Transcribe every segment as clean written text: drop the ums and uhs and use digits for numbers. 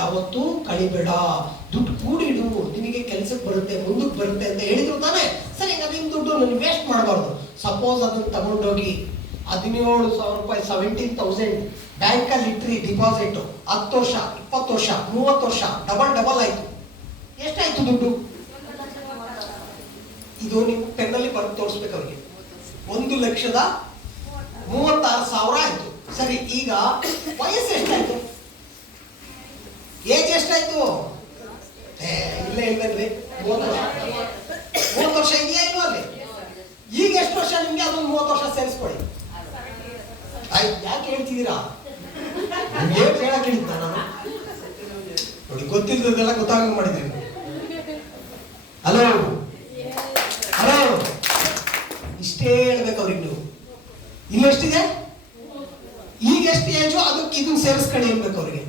ಯಾವತ್ತೂ ಕಳಿಬೇಡ, ದುಡ್ಡು ಕೂಡಿಡು, ನಿನಗೆ ಕೆಲಸಕ್ಕೆ ಬರುತ್ತೆ, ಮುಂದಕ್ಕೆ ಬರುತ್ತೆ ಅಂತ ಹೇಳಿದ್ರು ತಾನೆ. ಸರಿ, ನಿಮ್ ದುಡ್ಡು ನಾನು ವೇಸ್ಟ್ ಮಾಡಬಾರ್ದು. ಸಪೋಸ್ ಅದನ್ನ ತಗೊಂಡೋಗಿ 17,000 ರೂಪಾಯಿ 17,000 ಬ್ಯಾಂಕಲ್ಲಿ ಇಟ್ರಿ ಡಿಪಾಸಿಟ್, 10 ವರ್ಷ 20 ವರ್ಷ 30 ವರ್ಷ ಡಬಲ್ ಆಯ್ತು. ಎಷ್ಟಾಯ್ತು ದುಡ್ಡು? ಇದು ನೀವು ಪೆನ್ನಲ್ಲಿ ಬರೆದು ತೋರಿಸ್ಬೇಕು ಅವ್ರಿಗೆ. 1,36,000 ಆಯ್ತು. ಸರಿ, ಈಗ ವಯಸ್ಸು ಎಷ್ಟಾಯ್ತು? ಏಜ್ ಎಷ್ಟಾಯ್ತು? ಇಲ್ಲೇ ಇಲ್ವೇನ್ರಿ? 30 ವರ್ಷ ಇದೆಯಾ ಇಲ್ವಾ ಅಲ್ಲಿ? ಈಗ ಎಷ್ಟು ವರ್ಷ ನಿಮ್ಗೆ? ಅದೊಂದು 30 ವರ್ಷ ಸೇರಿಸ್ಕೊಳ್ಳಿ. ಆಯ್ತು, ಯಾಕೆ ಹೇಳ್ತಿದ್ದೀರಾ? ಏನ್ ಹೇಳಕ್ ಹೇಳಿದ್ದ ನಾನು? ನೋಡಿ, ಗೊತ್ತಿದ್ದದೆಲ್ಲ ಗೊತ್ತಾಗ ಮಾಡಿದ್ರಿ. ಹಲೋ ಹಲೋ, ಇಷ್ಟೇ ಹೇಳ್ಬೇಕು ಅವ್ರಿಗೆ ನೀವು. ಇಲ್ಲೆಷ್ಟಿದೆ? ಈಗ ಎಷ್ಟು ಏಜು ಅದಕ್ಕೆ ಇದನ್ನ ಸೇರಿಸ್ಕೊಳ್ಳಿ ಅನ್ಬೇಕು ಅವ್ರಿಗೆ.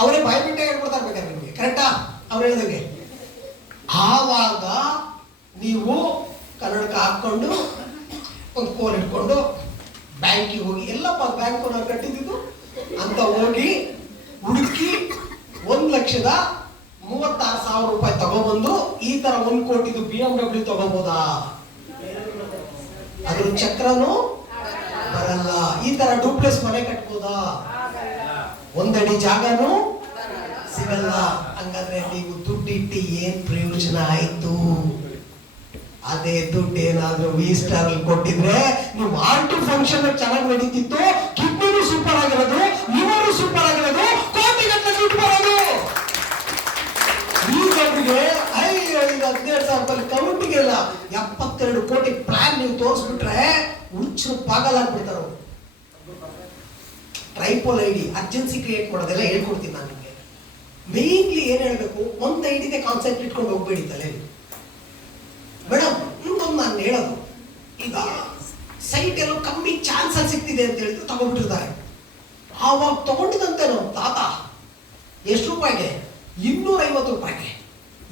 ಅವರೇ ಬಾಯ್ಬಿಟ್ಟೆ ಹೇಳ್ಕೊಡ್ತಾ ಇರ್ಬೇಕಾದ್ರೆ ನಿಮಗೆ, ಕರೆಕ್ಟಾ? ಅವ್ರು ಹೇಳಿದಂಗೆ ಆವಾಗ ನೀವು ಕನ್ನಡಕ ಹಾಕೊಂಡು ಒಂದು ಕೋಲ್ ಇಟ್ಕೊಂಡು ಬ್ಯಾಂಕಿಗೆ ಹೋಗಿ, ಎಲ್ಲಪ್ಪ ಬ್ಯಾಂಕ್ ಓನರ್ ಕಟ್ಟಿದ್ದು ಅಂತ ಹೋಗಿ ಹುಡುಕಿ 1,36,000 ರೂಪಾಯಿ ತಗೊಬಂದು ಈ ತರ 1 ಕೋಟಿದು BMW ತಗೋಬೋದಾ? ಅದ್ರ ಚಕ್ರನು ಬರಲ್ಲ. ಈ ತರ ಡೂಪ್ಲೆಕ್ಸ್ ಮನೆ ಕಟ್ಬೋದಾ? 1 ಅಡಿ ಜಾಗನೂ ಸಿಗಲ್ಲ. ಹಂಗಾದ್ರೆ ನೀವು ದುಡ್ಡಿಟ್ಟು ಏನ್ ಪ್ರಯೋಜನ ಆಯ್ತು? ಅದೇ ದುಡ್ಡು ಏನಾದ್ರೂ V-Star ಅಲ್ಲಿ ಕೊಟ್ಟಿದ್ರೆ ನೀವು ಆರ್ಟ್ ಫಂಕ್ಷನ್ ಚೆನ್ನಾಗಿ ನಡೀತಿತ್ತು, ಕಿಡ್ನಿನೂ ಸೂಪರ್ ಆಗಿರೋದು, ಲಿವರು ಸೂಪರ್ ಆಗಿರೋದು, ಕೋಟಿಗಟ್ಟಲೆ ದುಡ್ಡು ಬರೋದು. ಈ ದುಡ್ಡಿಗೆ 15,000 ರೂಪಾಯಿ ಕೌಂಟಿಗೆಲ್ಲ 72 ಕೋಟಿ ಪ್ಲಾನ್ ನೀವು ತೋರಿಸ್ಬಿಟ್ರೆ ಹುಚ್ಚರು ಪಾಗಲಾಗ್ಬಿಡ್ತಾರ. ಟ್ರೈಪೋಲ್ ಐಡಿ ಅರ್ಜೆನ್ಸಿ ಕ್ರಿಯೇಟ್ ಮಾಡೋದೆಲ್ಲ ಹೇಳ್ಕೊಡ್ತೀನಿ ನಾನು ನಿಮಗೆ. ಮೇನ್ಲಿ ಏನ್ ಹೇಳ್ಬೇಕು, ಒಂದು ಐಡಿಗೆ ಕಾನ್ಸೆಪ್ಟ್ ಇಟ್ಕೊಂಡು ಹೋಗ್ಬೇಡಿ ತಲೆ ಮೇಡಮ್. ಇನ್ನೊಂದು ನಾನು ಹೇಳೋದು, ಈಗ ಸೈಟ್ ಎಲ್ಲೋ ಕಮ್ಮಿ ಚಾನ್ಸಲ್ಲಿ ಸಿಗ್ತಿದೆ ಅಂತ ಹೇಳಿದ್ರು ತಗೊಂಡ್ಬಿಟ್ಟಿರ್ತಾರೆ. ಆವಾಗ ತಗೊಂಡಿದಂತೆ ನಮ್ಮ ತಾತ ಎಷ್ಟು ರೂಪಾಯಿಗೆ? 250 ರೂಪಾಯಿಗೆ.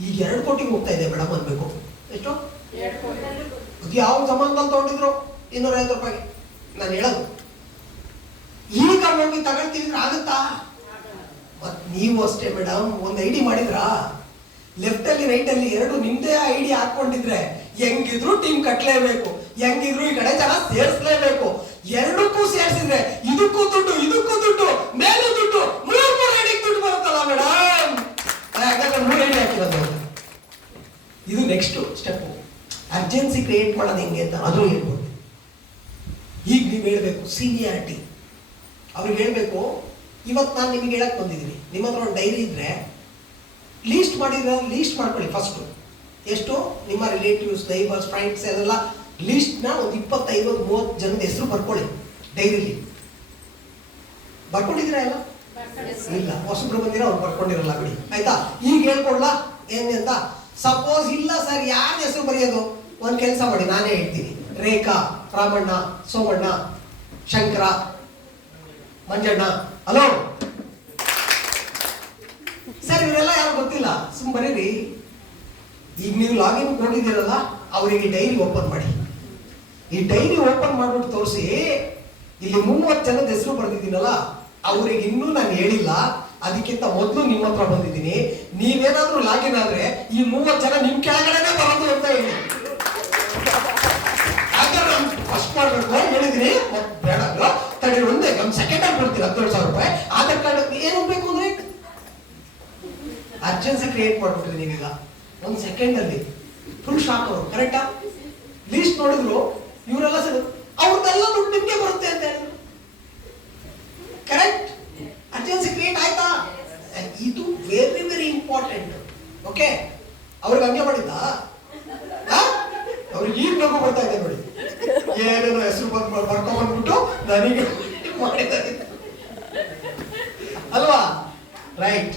ಈಗ 2 ಕೋಟಿಗೆ ಹೋಗ್ತಾ ಇದೆ ಮೇಡಮ್ ಅನ್ಬೇಕು. ಎಷ್ಟು? ಅದು ಯಾವ ಜಮಾನದಲ್ಲಿ ತಗೊಂಡಿದ್ರು? 250 ರೂಪಾಯಿಗೆ. ನಾನು ಹೇಳೋದು, ಈಗ ಹೋಗಿ ತಗೊಳ್ತಿದ್ರೆ ಆಗುತ್ತಾ? ಮತ್ ನೀವು ಅಷ್ಟೇ ಮೇಡಮ್, ಒಂದು ಐಡಿ ಮಾಡಿದ್ರಾ? ಲೆಫ್ಟ್ ಅಲ್ಲಿ ರೈಟ್ ಅಲ್ಲಿ 2 ನಿಮ್ದೇ ಐಡಿ ಹಾಕೊಂಡಿದ್ರೆ ಹೆಂಗಿದ್ರು ಟೀಮ್ ಕಟ್ಲೇಬೇಕು, ಹೆಂಗಿದ್ರು ಈ ಕಡೆ ಜನ ಸೇರಿಸಲೇಬೇಕು. 2ಕ್ಕೂ ಸೇರಿಸಿದ್ರೆ ಇದಕ್ಕೂ ದುಡ್ಡು, ಇದಕ್ಕೂ ದುಡ್ಡು, ಮೇಲೂ ದುಡ್ಡು, 3 ಐಡಿಗೆ ದುಡ್ಡು ಬರುತ್ತಲ್ಲ ಮೇಡಮ್. ಯಾಕಂದ್ರೆ 3 ಐಡಿ ಹಾಕಿರೋದು. ಇದು ನೆಕ್ಸ್ಟ್ ಸ್ಟೆಪ್. ಅರ್ಜೆನ್ಸಿ ಕ್ರಿಯೇಟ್ ಮಾಡೋದು ಹೆಂಗೆ ಅಂತ ಅದು ಹೇಳ್ಬೋದು. ಈಗ ನೀವು ಹೇಳ್ಬೇಕು ಸೀನಿಯಾರಿಟಿ. ಅವ್ರಿಗೆ ಹೇಳ್ಬೇಕು, ಇವತ್ತು ನಾನು ನಿಮಗೆ ಹೇಳಕ್ ಬಂದಿದ್ದೀನಿ, ನಿಮ್ಮ ಹತ್ರ ಒಂದು ಡೈರಿ ಇದ್ರೆ ಲೀಸ್ಟ್ ಮಾಡಿದ್ರೆ ಲೀಸ್ಟ್ ಮಾಡ್ಕೊಳ್ಳಿ. ಫಸ್ಟ್ ಎಷ್ಟು ನಿಮ್ಮ ರಿಲೇಟಿವ್ಸ್, ನೈಬರ್ಸ್, ಫ್ರೆಂಡ್ಸ್ ಎಲ್ಲ ಲೀಸ್ಟ್ನ ಒಂದು 25-30 ಜನದ ಹೆಸರು ಬರ್ಕೊಳ್ಳಿ ಡೈರಿಲಿ. ಬರ್ಕೊಂಡಿದ್ದೀರಾ ಎಲ್ಲ? ಇಲ್ಲ, ಹೊಸಬ್ರು ಬಂದಿರೋ ಅವ್ರು ಬರ್ಕೊಂಡಿರಲ್ಲ ಬಿಡಿ, ಆಯ್ತಾ? ಈಗ ಹೇಳ್ಕೊಡ್ಲಾ ಏನ್ ಅಂತ? ಸಪೋಸ್ ಇಲ್ಲ ಸರ್, ಯಾರ ಹೆಸರು ಬರೆಯೋದು? ಒಂದು ಕೆಲಸ ಮಾಡಿ, ನಾನೇ ಹೇಳ್ತೀನಿ. ರೇಖಾ, ರಾಮಣ್ಣ, ಸೋಮಣ್ಣ, ಶಂಕರ, ಮಂಜಣ್ಣ. ಹಲೋ ಸರ್, ಇವರೆಲ್ಲ ಯಾರು ಗೊತ್ತಿಲ್ಲ, ಸುಮ್ ಬರೀರಿ. ಈಗ ನೀವು ಲಾಗಿನ್ ಹೋಗಿದ್ದೀರಲ್ಲ, ಅವರಿಗೆ ಡೈರಿ ಓಪನ್ ಮಾಡಿ. ಈ ಡೈರಿ ಓಪನ್ ಮಾಡ್ಬಿಟ್ಟು ತೋರಿಸಿ, ಇಲ್ಲಿ 30 ಜನದ ಹೆಸರು ಬರ್ದಿದ್ದೀನಲ್ಲ, ಅವ್ರಿಗೆ ಇನ್ನೂ ನಾನು ಹೇಳಿಲ್ಲ, ಅದಕ್ಕಿಂತ ಮೊದಲು ನಿಮ್ಮ ಹತ್ರ ಬಂದಿದ್ದೀನಿ. ನೀವೇನಾದ್ರೂ ಲಾಗಿನ್ ಆದ್ರೆ ಈ 30 ಜನ ನಿಮ್ ಕೆಳಗಡೆನೆ ಬರೋದು ಅಂತ ಹೇಳಿ. ಫಸ್ಟ್ ಮಾಡ್ಬೇಕು ಹೇಳಿದೀನಿ, ಬೇಡ ತಡಿ, ಒಂದೇ ಒಂದು ಸೆಕೆಂಡ್ ಅಲ್ಲಿ ಕೊಡ್ತೀರ 17,000 ರೂಪಾಯಿ. ಆಧಾರ್ ಕಾರ್ಡ್ ಏನು ಬೇಕು ಅಂದ್ರೆ ಅರ್ಜೆನ್ಸಿ ಕ್ರಿಯೇಟ್ ಮಾಡ್ಬಿಟ್ರಿ ನೀವೀಗ 1 ಸೆಕೆಂಡ್ ಅಲ್ಲಿ. ಫುಲ್ ಶಾಕ್ ಅವರು. ಕರೆಕ್ಟಾ? ಲೀಸ್ಟ್ ನೋಡಿದ್ರು ಇವರೆಲ್ಲ ಸರ್, ಅವ್ರದ್ದೆಲ್ಲ ದುಡ್ಡು ನಿಮ್ಗೆ ಬರುತ್ತೆ ಅಂತ ಹೇಳಿದ್ರು. ಕರೆಕ್ಟ್? ಅರ್ಜೆನ್ಸಿ ಕ್ರಿಯೇಟ್ ಆಯ್ತಾ? ಇದು ವೆರಿ ವೆರಿ ಇಂಪಾರ್ಟೆಂಟ್. ಓಕೆ, ಅವ್ರಿಗೆ ಹಂಗೆ ಮಾಡಿದ್ದ? ಅವ್ರಿಗೆ ಈಗ ನಗು ಬರ್ತಾ ಇದೆ ನೋಡಿ. ಏನೇನೋ ಹೆಸರು ಬರ್ಕೊಂಡ್ಬಿಟ್ಟು ನನಗೆ ಮಾಡಿದ್ದಾರೆ ಅಲ್ವಾ? ರೈಟ್.